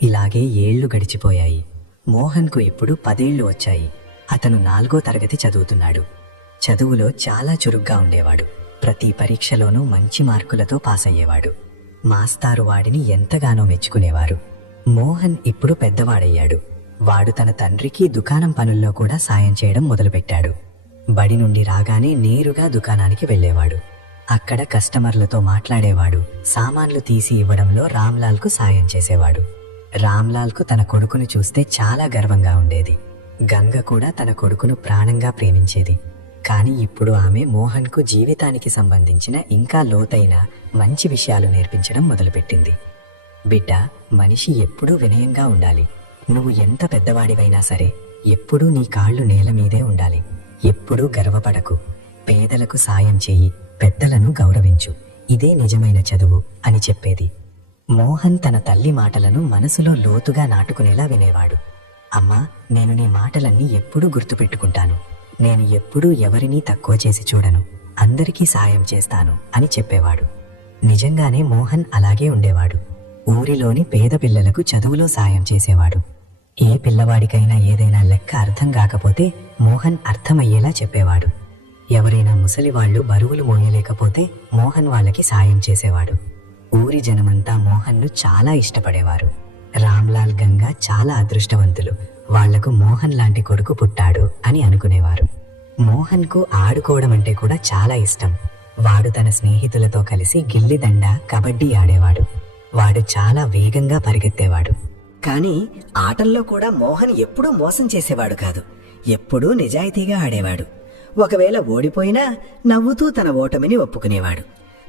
ఇలాగే ఏళ్లు గడిచిపోయాయి. మోహన్కు ఇప్పుడు 10 ఏళ్లు వచ్చాయి. అతను 4వ తరగతి చదువుతున్నాడు. చదువులో చాలా చురుగ్గా ఉండేవాడు. ప్రతి పరీక్షలోనూ మంచి మార్కులతో పాస్ అయ్యేవాడు. మాస్టారు వాడిని ఎంతగానో మెచ్చుకునేవారు. మోహన్ ఇప్పుడు పెద్దవాడయ్యాడు. వాడు తన తండ్రికి దుకాణం పనుల్లో కూడా సాయం చేయడం మొదలుపెట్టాడు. బడి నుండి రాగానే నేరుగా దుకాణానికి వెళ్ళేవాడు. అక్కడ కస్టమర్లతో మాట్లాడేవాడు. సామాన్లు తీసి ఇవ్వడంలో రామ్లాల్కు సాయం చేసేవాడు. రామ్లాల్కు తన కొడుకును చూస్తే చాలా గర్వంగా ఉండేది. గంగ కూడా తన కొడుకును ప్రాణంగా ప్రేమించేది. కానీ ఇప్పుడు ఆమె మోహన్కు జీవితానికి సంబంధించిన ఇంకా లోతైన మంచి విషయాలు నేర్పించడం మొదలుపెట్టింది. బిడ్డ, మనిషి ఎప్పుడూ వినయంగా ఉండాలి. నువ్వు ఎంత పెద్దవాడివైనా సరే ఎప్పుడూ నీ కాళ్ళు నేల మీదే ఉండాలి. ఎప్పుడూ గర్వపడకు. పేదలకు సాయం చేయి, పెద్దలను గౌరవించు. ఇదే నిజమైన చదువు అని చెప్పేది. మోహన్ తన తల్లి మాటలను మనసులో లోతుగా నాటుకునేలా వినేవాడు. అమ్మా, నేను నీ మాటలన్నీ ఎప్పుడూ గుర్తుపెట్టుకుంటాను. నేను ఎప్పుడూ ఎవరినీ తక్కువ చేసి చూడను. అందరికీ సాయం చేస్తాను అని చెప్పేవాడు. నిజంగానే మోహన్ అలాగే ఉండేవాడు. ఊరిలోని పేద పిల్లలకు చదువులో సాయం చేసేవాడు. ఏ పిల్లవాడికైనా ఏదైనా లెక్క అర్థం కాకపోతే మోహన్ అర్థమయ్యేలా చెప్పేవాడు. ఎవరైనా ముసలివాళ్లు బరువులు మోయలేకపోతే మోహన్ వాళ్ళకి సాయం చేసేవాడు. ఊరి జనమంతా మోహన్ను చాలా ఇష్టపడేవారు. రామ్లాల్, గంగా చాలా అదృష్టవంతులు. వాళ్లకు మోహన్ లాంటి కొడుకు పుట్టాడు అని అనుకునేవారు. మోహన్కు ఆడుకోవడం అంటే కూడా చాలా ఇష్టం. వాడు తన స్నేహితులతో కలిసి గిల్లిదండ, కబడ్డీ ఆడేవాడు. వాడు చాలా వేగంగా పరిగెత్తేవాడు. కానీ ఆటల్లో కూడా మోహన్ ఎప్పుడూ మోసం చేసేవాడు కాదు. ఎప్పుడూ నిజాయితీగా ఆడేవాడు. ఒకవేళ ఓడిపోయినా నవ్వుతూ తన ఓటమిని ఒప్పుకునేవాడు.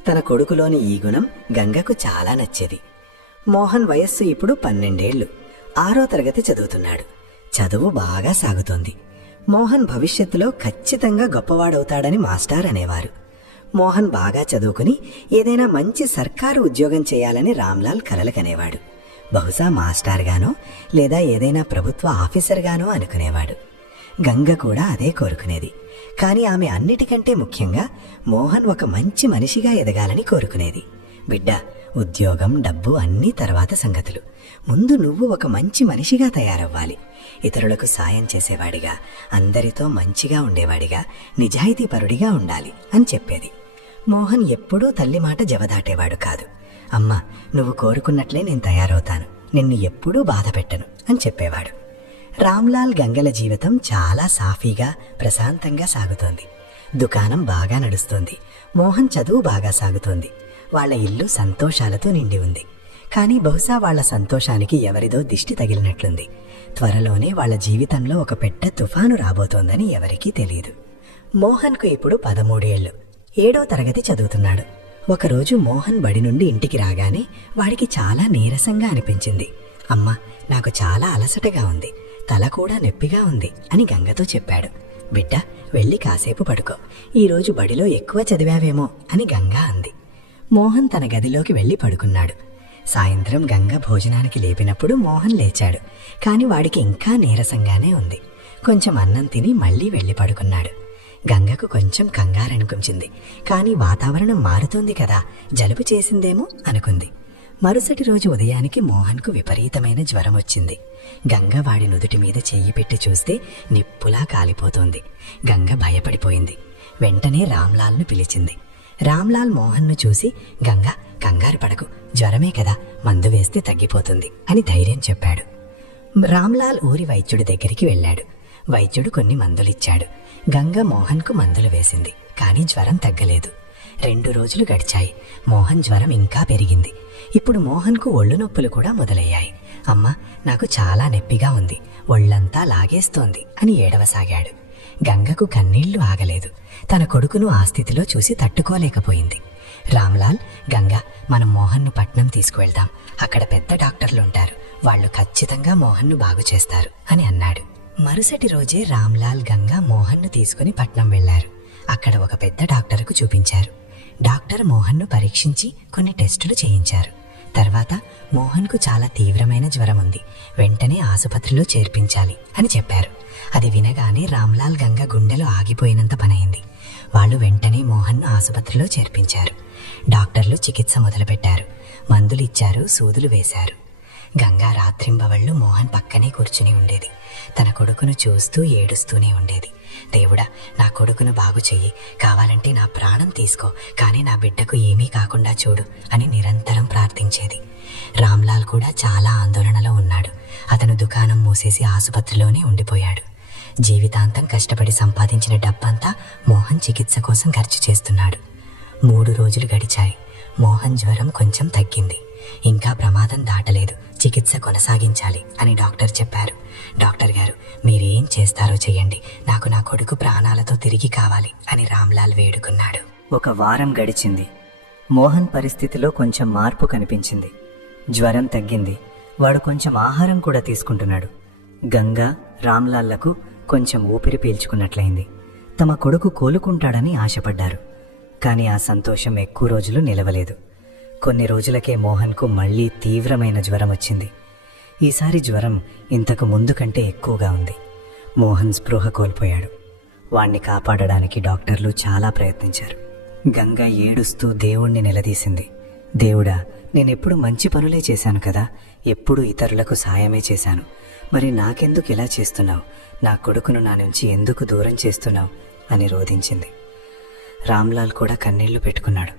తన కొడుకులోని ఈ గుణం గంగకు చాలా నచ్చేది. మోహన్ వయస్సు ఇప్పుడు 12 ఏళ్లు. 6వ తరగతి చదువుతున్నాడు. చదువు బాగా సాగుతోంది. మోహన్ భవిష్యత్తులో ఖచ్చితంగా గొప్పవాడవుతాడని మాస్టర్ అనేవారు. మోహన్ బాగా చదువుకుని ఏదైనా మంచి సర్కారు ఉద్యోగం చేయాలని రామ్లాల్ కలలు కనేవాడు. బహుశా మాస్టర్గానో లేదా ఏదైనా ప్రభుత్వ ఆఫీసర్గానో అనుకునేవాడు. గంగ కూడా అదే కోరుకునేది. కానీ ఆమె అన్నిటికంటే ముఖ్యంగా మోహన్ ఒక మంచి మనిషిగా ఎదగాలని కోరుకునేది. బిడ్డ, ఉద్యోగం, డబ్బు అన్నీ తర్వాత సంగతులు. ముందు నువ్వు ఒక మంచి మనిషిగా తయారవ్వాలి. ఇతరులకు సాయం చేసేవాడిగా, అందరితో మంచిగా ఉండేవాడిగా, నిజాయితీపరుడిగా ఉండాలి అని చెప్పేది. మోహన్ ఎప్పుడూ తల్లి మాట జవదాటేవాడు కాదు. అమ్మా, నువ్వు కోరుకున్నట్లే నేను తయారవుతాను. నిన్ను ఎప్పుడూ బాధ పెట్టను అని చెప్పేవాడు. రామ్లాల్, గంగల జీవితం చాలా సాఫీగా, ప్రశాంతంగా సాగుతోంది. దుకాణం బాగా నడుస్తోంది. మోహన్ చదువు బాగా సాగుతోంది. వాళ్ల ఇల్లు సంతోషాలతో నిండి ఉంది. కానీ బహుశా వాళ్ల సంతోషానికి ఎవరిదో దిష్టి తగిలినట్లుంది. త్వరలోనే వాళ్ల జీవితంలో ఒక పెద్ద తుఫాను రాబోతోందని ఎవరికీ తెలియదు. మోహన్కు ఇప్పుడు 13 ఏళ్లు. 7వ తరగతి చదువుతున్నాడు. ఒకరోజు మోహన్ బడి నుండి ఇంటికి రాగానే వాడికి చాలా నీరసంగా అనిపించింది. అమ్మా, నాకు చాలా అలసటగా ఉంది. తల కూడా నొప్పిగా ఉంది అని గంగతో చెప్పాడు. బిడ్డ, వెళ్ళి కాసేపు పడుకో. ఈరోజు బడిలో ఎక్కువ చదివావేమో అని గంగా అంది. మోహన్ తన గదిలోకి వెళ్ళి పడుకున్నాడు. సాయంత్రం గంగ భోజనానికి లేపినప్పుడు మోహన్ లేచాడు. కాని వాడికి ఇంకా నీరసంగానే ఉంది. కొంచెం అన్నం తిని మళ్లీ వెళ్ళి పడుకున్నాడు. గంగకు కొంచెం కంగారనుకుంచింది. కాని వాతావరణం మారుతోంది కదా, జలుబు చేసిందేమో అనుకుంది. మరుసటి రోజు ఉదయానికి మోహన్కు విపరీతమైన జ్వరం వచ్చింది. గంగ వాడి నుదుటి మీద చెయ్యి పెట్టి చూస్తే నిప్పులా కాలిపోతోంది. గంగ భయపడిపోయింది. వెంటనే రామ్లాల్ను పిలిచింది. రామ్లాల్ మోహన్ను చూసి, గంగా, కంగారు పడకు, జ్వరమే కదా, మందు వేస్తే తగ్గిపోతుంది అని ధైర్యం చెప్పాడు. రామ్లాల్ ఊరి వైద్యుడి దగ్గరికి వెళ్ళాడు. వైద్యుడు కొన్ని మందులిచ్చాడు. గంగ మోహన్కు మందులు వేసింది, కానీ జ్వరం తగ్గలేదు. 2 రోజులు గడిచాయి. మోహన్ జ్వరం ఇంకా పెరిగింది. ఇప్పుడు మోహన్కు ఒళ్ళు నొప్పులు కూడా మొదలయ్యాయి. అమ్మా, నాకు చాలా నొప్పిగా ఉంది, ఒళ్ళంతా లాగేస్తోంది అని ఏడవసాగాడు. గంగకు కన్నీళ్లు ఆగలేదు. తన కొడుకును ఆ స్థితిలో చూసి తట్టుకోలేకపోయింది. రామ్లాల్, గంగా, మనం మోహన్ను పట్నం తీసుకువెళ్దాం. అక్కడ పెద్ద డాక్టర్లుంటారు, వాళ్ళు ఖచ్చితంగా మోహన్ను బాగు చేస్తారు అని అన్నాడు. మరుసటి రోజే రామ్లాల్, గంగా మోహన్ను తీసుకుని పట్నం వెళ్లారు. అక్కడ ఒక పెద్ద డాక్టర్కు చూపించారు. డాక్టర్ మోహన్ను పరీక్షించి కొన్ని టెస్టులు చేయించారు. తర్వాత మోహన్కు చాలా తీవ్రమైన జ్వరం ఉంది, వెంటనే ఆసుపత్రిలో చేర్పించాలి అని చెప్పారు. అది వినగానే రామ్లాల్, గంగ గుండెలు ఆగిపోయినంత పనైంది. వాళ్ళు వెంటనే మోహన్ను ఆసుపత్రిలో చేర్పించారు. డాక్టర్లు చికిత్స మొదలుపెట్టారు. మందులు ఇచ్చారు, సూదులు వేశారు. గంగా రాత్రింబవళ్ళు మోహన్ పక్కనే కూర్చుని ఉండేది. తన కొడుకును చూస్తూ ఏడుస్తూనే ఉండేది. దేవుడా, నా కొడుకును బాగు చెయ్యి, కావాలంటే నా ప్రాణం తీసుకో, కానీ నా బిడ్డకు ఏమీ కాకుండా చూడు అని నిరంతరం ప్రార్థించేది. రామ్లాల్ కూడా చాలా ఆందోళనలో ఉన్నాడు. అతను దుకాణం మూసేసి ఆసుపత్రిలోనే ఉండిపోయాడు. జీవితాంతం కష్టపడి సంపాదించిన డబ్బంతా మోహన్ చికిత్స కోసం ఖర్చు చేస్తున్నాడు. 3 రోజులు గడిచాయి. మోహన్ జ్వరం కొంచెం తగ్గింది. ఇంకా ప్రమాదం దాటలేదు, చికిత్స కొనసాగించాలి అని డాక్టర్ చెప్పారు. డాక్టర్ గారు, మీరేం చేస్తారో చెయ్యండి, నాకు నా కొడుకు ప్రాణాలతో తిరిగి కావాలి అని రామ్లాల్ వేడుకున్నాడు. 1 వారం గడిచింది. మోహన్ పరిస్థితిలో కొంచెం మార్పు కనిపించింది. జ్వరం తగ్గింది. వాడు కొంచెం ఆహారం కూడా తీసుకుంటున్నాడు. గంగా, రామ్లాల్లకు కొంచెం ఊపిరి పీల్చుకున్నట్లయింది. తమ కొడుకు కోలుకుంటాడని ఆశపడ్డారు. కానీ ఆ సంతోషం ఎక్కువ రోజులు నిలవలేదు. కొన్ని రోజులకే మోహన్కు మళ్లీ తీవ్రమైన జ్వరం వచ్చింది. ఈసారి జ్వరం ఇంతకు ముందు కంటే ఎక్కువగా ఉంది. మోహన్ స్పృహ కోల్పోయాడు. వాణ్ణి కాపాడడానికి డాక్టర్లు చాలా ప్రయత్నించారు. గంగ ఏడుస్తూ దేవుణ్ణి నిలదీసింది. దేవుడా, నేనెప్పుడు మంచి పనులే చేశాను కదా, ఎప్పుడు ఇతరులకు సాయమే చేశాను, మరి నాకెందుకు ఇలా చేస్తున్నావు? నా కొడుకును నా నుంచి ఎందుకు దూరం చేస్తున్నావు అని రోధించింది. రామ్లాల్ కూడా కన్నీళ్లు పెట్టుకున్నాడు.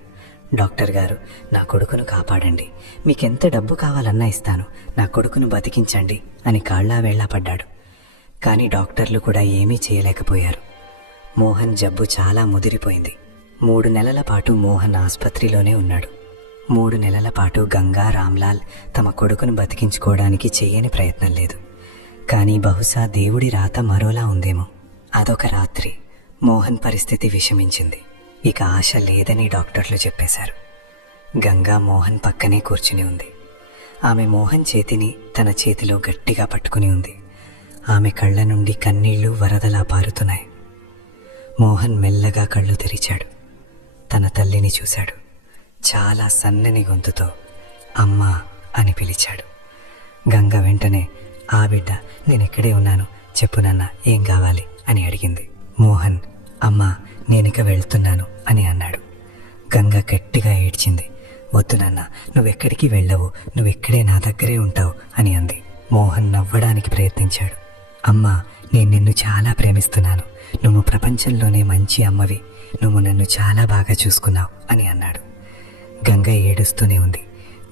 డాక్టర్ గారు, నా కొడుకును కాపాడండి, మీకెంత డబ్బు కావాలన్నా ఇస్తాను, నా కొడుకును బతికించండి అని కాళ్లా వేళ్లా పడ్డాడు. కానీ డాక్టర్లు కూడా ఏమీ చేయలేకపోయారు. మోహన్ జబ్బు చాలా ముదిరిపోయింది. 3 నెలల పాటు మోహన్ ఆసుపత్రిలోనే ఉన్నాడు. 3 నెలల పాటు గంగా, రామ్లాల్ తమ కొడుకును బతికించుకోవడానికి చెయ్యని ప్రయత్నం లేదు. కానీ బహుశా దేవుడి రాత మరోలా ఉందేమో. అదొక రాత్రి మోహన్ పరిస్థితి విషమించింది. ఇక ఆశ లేదని డాక్టర్లు చెప్పేశారు. గంగా మోహన్ పక్కనే కూర్చుని ఉంది. ఆమె మోహన్ చేతిని తన చేతిలో గట్టిగా పట్టుకుని ఉంది. ఆమె కళ్ళ నుండి కన్నీళ్లు వరదలా పారుతున్నాయి. మోహన్ మెల్లగా కళ్ళు తెరిచాడు. తన తల్లిని చూశాడు. చాలా సన్నని గొంతుతో అమ్మా అని పిలిచాడు. గంగ వెంటనే, ఆ బిడ్డ, నేనెక్కడే ఉన్నాను, చెప్పు నాన్న, ఏం కావాలి అని అడిగింది. మోహన్, అమ్మా, నేనిక వెళ్తున్నాను అని అన్నాడు. గంగ గట్టిగా ఏడ్చింది. వద్దు నాన్న, నువ్వెక్కడికి వెళ్ళవు, నువ్వెక్కడే నా దగ్గరే ఉంటావు అని అంది. మోహన్ నవ్వడానికి ప్రయత్నించాడు. అమ్మా, నేను నిన్ను చాలా ప్రేమిస్తున్నాను, నువ్వు ప్రపంచంలోనే మంచి అమ్మవి, నువ్వు నన్ను చాలా బాగా చూసుకున్నావు అని అన్నాడు. గంగ ఏడుస్తూనే ఉంది.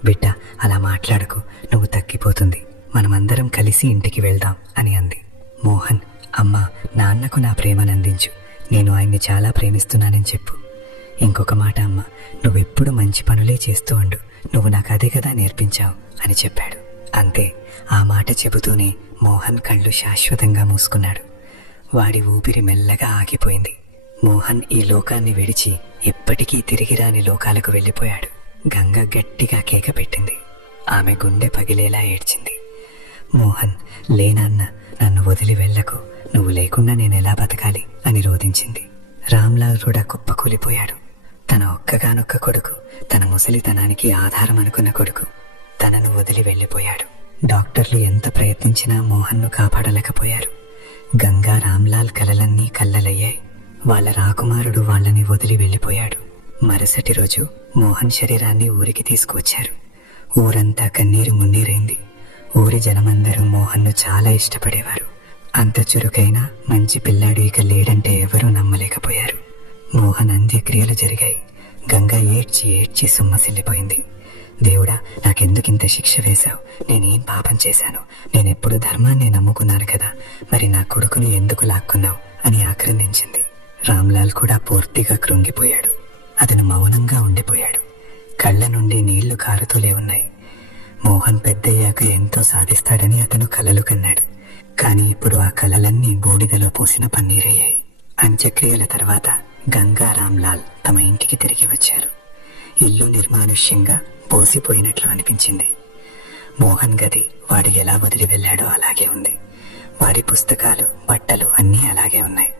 బిడ్డ, అలా మాట్లాడకు, నువ్వు తగ్గిపోతుంది, మనమందరం కలిసి ఇంటికి వెళ్దాం అని అంది. మోహన్, అమ్మా, నాన్నకు నా ప్రేమనందించు, నేను ఆయన్ని చాలా ప్రేమిస్తున్నానని చెప్పు. ఇంకొక మాట అమ్మ, నువ్వెప్పుడు మంచి పనులే చేస్తూ ఉండు, నువ్వు నాకు అదే కదా నేర్పించావు అని చెప్పాడు. అంతే, ఆ మాట చెబుతూనే మోహన్ కళ్ళు శాశ్వతంగా మూసుకున్నాడు. వాడి ఊపిరి మెల్లగా ఆగిపోయింది. మోహన్ ఈ లోకాన్ని విడిచి ఎప్పటికీ తిరిగి రాని లోకాలకు వెళ్ళిపోయాడు. గంగ గట్టిగా కేక పెట్టింది. ఆమె గుండె పగిలేలా ఏడ్చింది. మోహన్, లేనన్న, నన్ను వదిలి వెళ్ళకు, నువ్వు లేకుండా నేనెలా బతకాలి అని రోధించింది. రామ్లాల్ కూడా కుప్పకూలిపోయాడు. తన ఒక్కగానొక్క కొడుకు, తన ముసలితనానికి ఆధారం అనుకున్న కొడుకు తనను వదిలి వెళ్ళిపోయాడు. డాక్టర్లు ఎంత ప్రయత్నించినా మోహన్ను కాపాడలేకపోయారు. గంగా, రామ్లాల్ కలలన్నీ కల్లలయ్యాయి. వాళ్ళ రాకుమారుడు వాళ్ళని వదిలి వెళ్ళిపోయాడు. మరుసటి రోజు మోహన్ శరీరాన్ని ఊరికి తీసుకువచ్చారు. ఊరంతా కన్నీరు మున్నీరైంది. ఊరి జనమందరూ మోహన్ను చాలా ఇష్టపడేవారు. అంత చురుకైన మంచి పిల్లాడు ఇక లేడంటే ఎవరూ నమ్మలేకపోయారు. మోహన్ అంత్యక్రియలు జరిగాయి. గంగ ఏడ్చి ఏడ్చి సొమ్మసిల్లిపోయింది. దేవుడా, నాకెందుకింత శిక్ష వేశావు? నేనేం పాపం చేశాను? నేనెప్పుడు ధర్మాన్ని నమ్ముకున్నాను కదా, మరి నా కొడుకుని ఎందుకు లాక్కున్నావు అని ఆక్రందించింది. రామ్లాల్ కూడా పూర్తిగా కృంగిపోయాడు. అతను మౌనంగా ఉండిపోయాడు. కళ్ళ నుండి నీళ్లు కారుతూనే ఉన్నాయి. మోహన్ పెద్దయ్యాక ఎంతో సాధిస్తాడని అతను కలలు కన్నాడు. కానీ ఇప్పుడు ఆ కలలన్నీ బూడిదలో పూసిన పన్నీరయ్యాయి. అంత్యక్రియల తర్వాత గంగా, రామ్లాల్ తమ ఇంటికి తిరిగి వచ్చారు. ఇల్లు నిర్మానుష్యంగా పోసిపోయినట్లు అనిపించింది. మోహన్ గది వాడు ఎలా వదిలి వెళ్ళాడో అలాగే ఉంది. వాడి పుస్తకాలు, బట్టలు అన్నీ అలాగే ఉన్నాయి.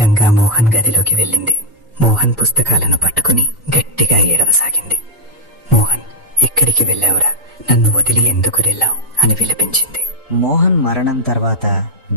గంగా మోహన్ గదిలోకి వెళ్ళింది. మోహన్ పుస్తకాలను పట్టుకుని గట్టిగా ఏడవసాగింది. మోహన్, ఎక్కడికి వెళ్ళావురా? నన్ను వదిలి ఎందుకు వెళ్ళావు అని విలపించింది. మోహన్ మరణం తర్వాత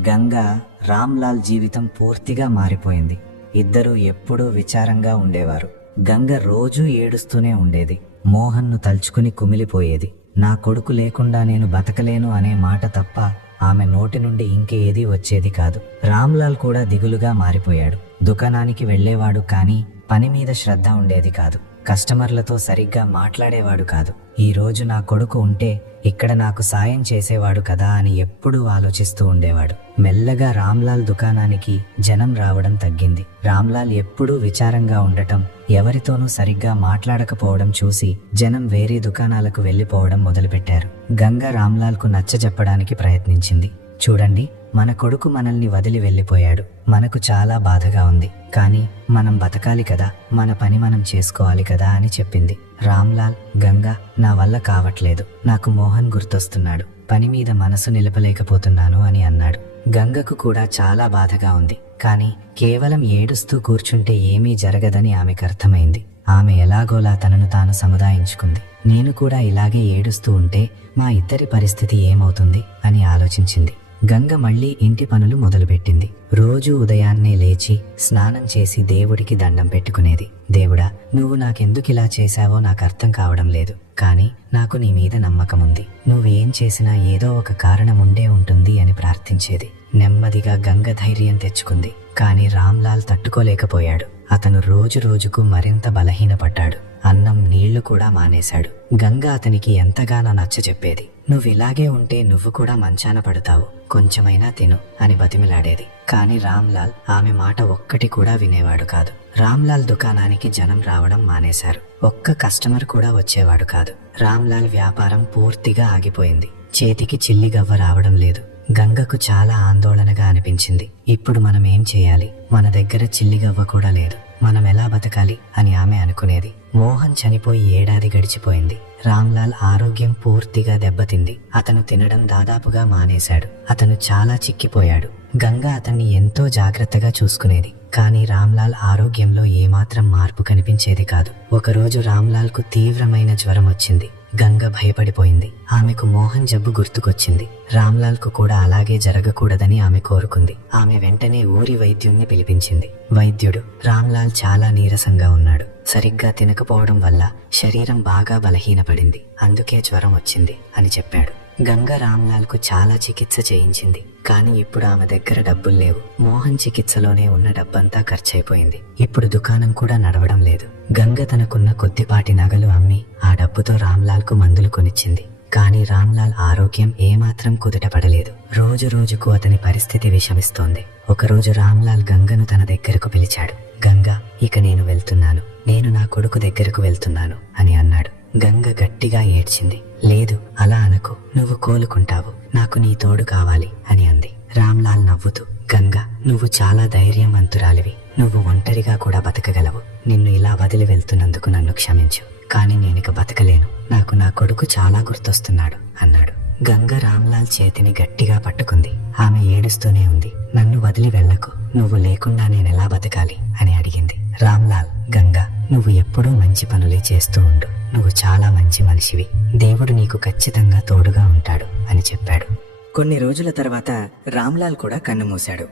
గంగా, రామ్లాల్ జీవితం పూర్తిగా మారిపోయింది. ఇద్దరూ ఎప్పుడూ విచారంగా ఉండేవారు. గంగ రోజూ ఏడుస్తూనే ఉండేది. మోహన్ను తలుచుకుని కుమిలిపోయేది. నా కొడుకు లేకుండా నేను బతకలేను అనే మాట తప్ప ఆమె నోటి నుండి ఇంకేదీ వచ్చేది కాదు. రామ్లాల్ కూడా దిగులుగా మారిపోయాడు. దుకాణానికి వెళ్లేవాడు కానీ పని మీద శ్రద్ధ ఉండేది కాదు. కస్టమర్లతో సరిగ్గా మాట్లాడేవాడు కాదు. ఈ రోజు నా కొడుకు ఉంటే ఇక్కడ నాకు సాయం చేసేవాడు కదా అని ఎప్పుడూ ఆలోచిస్తూ ఉండేవాడు. మెల్లగా రామ్లాల్ దుకాణానికి జనం రావడం తగ్గింది. రామ్లాల్ ఎప్పుడూ విచారంగా ఉండటం, ఎవరితోనూ సరిగ్గా మాట్లాడకపోవడం చూసి జనం వేరే దుకాణాలకు వెళ్లిపోవడం మొదలుపెట్టారు. గంగ రామ్లాల్కు నచ్చజెప్పడానికి ప్రయత్నించింది. చూడండి, మన కొడుకు మనల్ని వదిలి వెళ్ళిపోయాడు. మనకు చాలా బాధగా ఉంది. కానీ మనం బతకాలి కదా, మన పని మనం చేసుకోవాలి కదా అని చెప్పింది. రామ్లాల్, గంగా, నా వల్ల కావట్లేదు. నాకు మోహన్ గుర్తొస్తున్నాడు. పని మీద మనసు నిలపలేకపోతున్నాను అని అన్నాడు. గంగకు కూడా చాలా బాధగా ఉంది. కానీ కేవలం ఏడుస్తూ కూర్చుంటే ఏమీ జరగదని ఆమెకు అర్థమైంది. ఆమె ఎలాగోలా తనను తాను సముదాయించుకుంది. నేను కూడా ఇలాగే ఏడుస్తూ ఉంటే మా ఇద్దరి పరిస్థితి ఏమవుతుంది అని ఆలోచించింది. గంగ మళ్లీ ఇంటి పనులు మొదలుపెట్టింది. రోజూ ఉదయాన్నే లేచి స్నానం చేసి దేవుడికి దండం పెట్టుకునేది. దేవుడా, నువ్వు నాకెందుకిలా చేశావో నాకు అర్థం కావడం లేదు. కానీ నాకు నీ మీద నమ్మకం ఉంది. నువ్వేం చేసినా ఏదో ఒక కారణం ఉండే ఉంటుంది అని ప్రార్థించేది. నెమ్మదిగా గంగ ధైర్యం తెచ్చుకుంది. కానీ రామ్లాల్ తట్టుకోలేకపోయాడు. అతను రోజు రోజుకు మరింత బలహీనపడ్డాడు. అన్నం, నీళ్లు కూడా మానేశాడు. గంగ అతనికి ఎంతగానో నచ్చచెప్పేది. నువ్విలాగే ఉంటే నువ్వు కూడా మంచాన పడతావు, కొంచెమైనా తిను అని బతిమిలాడేది. కానీ రామ్లాల్ ఆమె మాట ఒక్కటి కూడా వినేవాడు కాదు. రామ్లాల్ దుకాణానికి జనం రావడం మానేశారు. ఒక్క కస్టమర్ కూడా వచ్చేవాడు కాదు. రామ్లాల్ వ్యాపారం పూర్తిగా ఆగిపోయింది. చేతికి చిల్లిగవ్వ రావడం లేదు. గంగకు చాలా ఆందోళనగా అనిపించింది. ఇప్పుడు మనం ఏం చేయాలి? మన దగ్గర చిల్లిగవ్వ కూడా లేదు. మనం ఎలా బతకాలి అని ఆమె అనుకునేది. మోహన్ చనిపోయి ఏడాది గడిచిపోయింది. రామ్లాల్ ఆరోగ్యం పూర్తిగా దెబ్బతింది. అతను తినడం దాదాపుగా మానేశాడు. అతను చాలా చిక్కిపోయాడు. గంగ అతన్ని ఎంతో జాగ్రత్తగా చూసుకునేది. కానీ రామ్లాల్ ఆరోగ్యంలో ఏమాత్రం మార్పు కనిపించేది కాదు. ఒకరోజు రామ్లాల్కు తీవ్రమైన జ్వరం వచ్చింది. గంగ భయపడిపోయింది. ఆమెకు మోహన్ జబ్బు గుర్తుకొచ్చింది. రామ్లాల్కు కూడా అలాగే జరగకూడదని ఆమె కోరుకుంది. ఆమె వెంటనే ఊరి వైద్యుణ్ణి పిలిపించింది. వైద్యుడు, రామ్లాల్ చాలా నీరసంగా ఉన్నాడు. సరిగ్గా తినకపోవడం వల్ల శరీరం బాగా బలహీనపడింది. అందుకే జ్వరం వచ్చింది అని చెప్పాడు. గంగ రామ్లాల్కు చాలా చికిత్స చేయించింది. కానీ ఇప్పుడు ఆమె దగ్గర డబ్బులు లేవు. మోహన్ చికిత్సలోనే ఉన్న డబ్బంతా ఖర్చయిపోయింది. ఇప్పుడు దుకాణం కూడా నడవడం లేదు. గంగ తనకున్న కొద్దిపాటి నగలు అమ్మి ఆ డబ్బుతో రామ్లాల్కు మందులు కొనిచ్చింది. కానీ రామ్లాల్ ఆరోగ్యం ఏమాత్రం కుదుటపడలేదు. రోజు రోజుకు అతని పరిస్థితి విషమిస్తోంది. ఒకరోజు రామ్లాల్ గంగను తన దగ్గరకు పిలిచాడు. గంగ, ఇక నేను వెళ్తున్నాను. నేను నా కొడుకు దగ్గరకు వెళ్తున్నాను అని అన్నాడు. గంగ గట్టిగా ఏడ్చింది. లేదు, అలా అనకు. నువ్వు కోలుకుంటావు. నాకు నీ తోడు కావాలి అని అంది. రామ్లాల్ నవ్వుతూ, గంగ, నువ్వు చాలా ధైర్యవంతురాలివి. నువ్వు ఒంటరిగా కూడా బతకగలవు. నిన్ను ఇలా వదిలి వెళ్తున్నందుకు నన్ను క్షమించు. కానీ నేనిక బతకలేను. నాకు నా కొడుకు చాలా గుర్తొస్తున్నాడు అన్నాడు. గంగ రామ్లాల్ చేతిని గట్టిగా పట్టుకుంది. ఆమె ఏడుస్తూనే ఉంది. నన్ను వదిలి వెళ్ళకు. నువ్వు లేకుండా నేనెలా బతకాలి అని అడిగింది. రామ్లాల్, గంగ, నువ్వు ఎప్పుడూ మంచి పనులే చేస్తూ ఉండు. నువ్వు చాలా మంచి మనిషివి. దేవుడు నీకు ఖచ్చితంగా తోడుగా ఉంటాడు అని చెప్పాడు. కొన్ని రోజుల తర్వాత రామ్లాల్ కూడా కన్ను మూశాడు.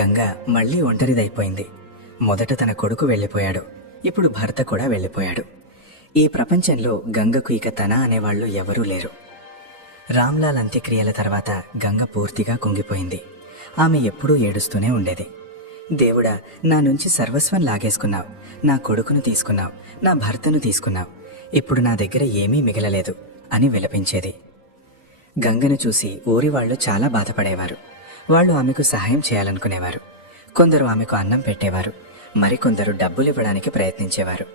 గంగ మళ్లీ ఒంటరిదైపోయింది. మొదట తన కొడుకు వెళ్ళిపోయాడు. ఇప్పుడు భర్త కూడా వెళ్ళిపోయాడు. ఈ ప్రపంచంలో గంగకు ఇక తన అనేవాళ్లు ఎవరూ లేరు. రామ్లాల్ అంత్యక్రియల తర్వాత గంగ పూర్తిగా కుంగిపోయింది. ఆమె ఎప్పుడూ ఏడుస్తూనే ఉండేది. దేవుడా, నా నుంచి సర్వస్వం లాగేసుకున్నావు. నా కొడుకును తీసుకున్నావు, నా భర్తను తీసుకున్నావు. ఇప్పుడు నా దగ్గర ఏమీ మిగలలేదు అని విలపించేది. గంగను చూసి ఊరి వాళ్ళు చాలా బాధపడేవారు. వాళ్ళు ఆమెకు సహాయం చేయాలనుకునేవారు. కొందరు ఆమెకు అన్నం పెట్టేవారు, మరికొందరు డబ్బులివ్వడానికి ప్రయత్నించేవారు.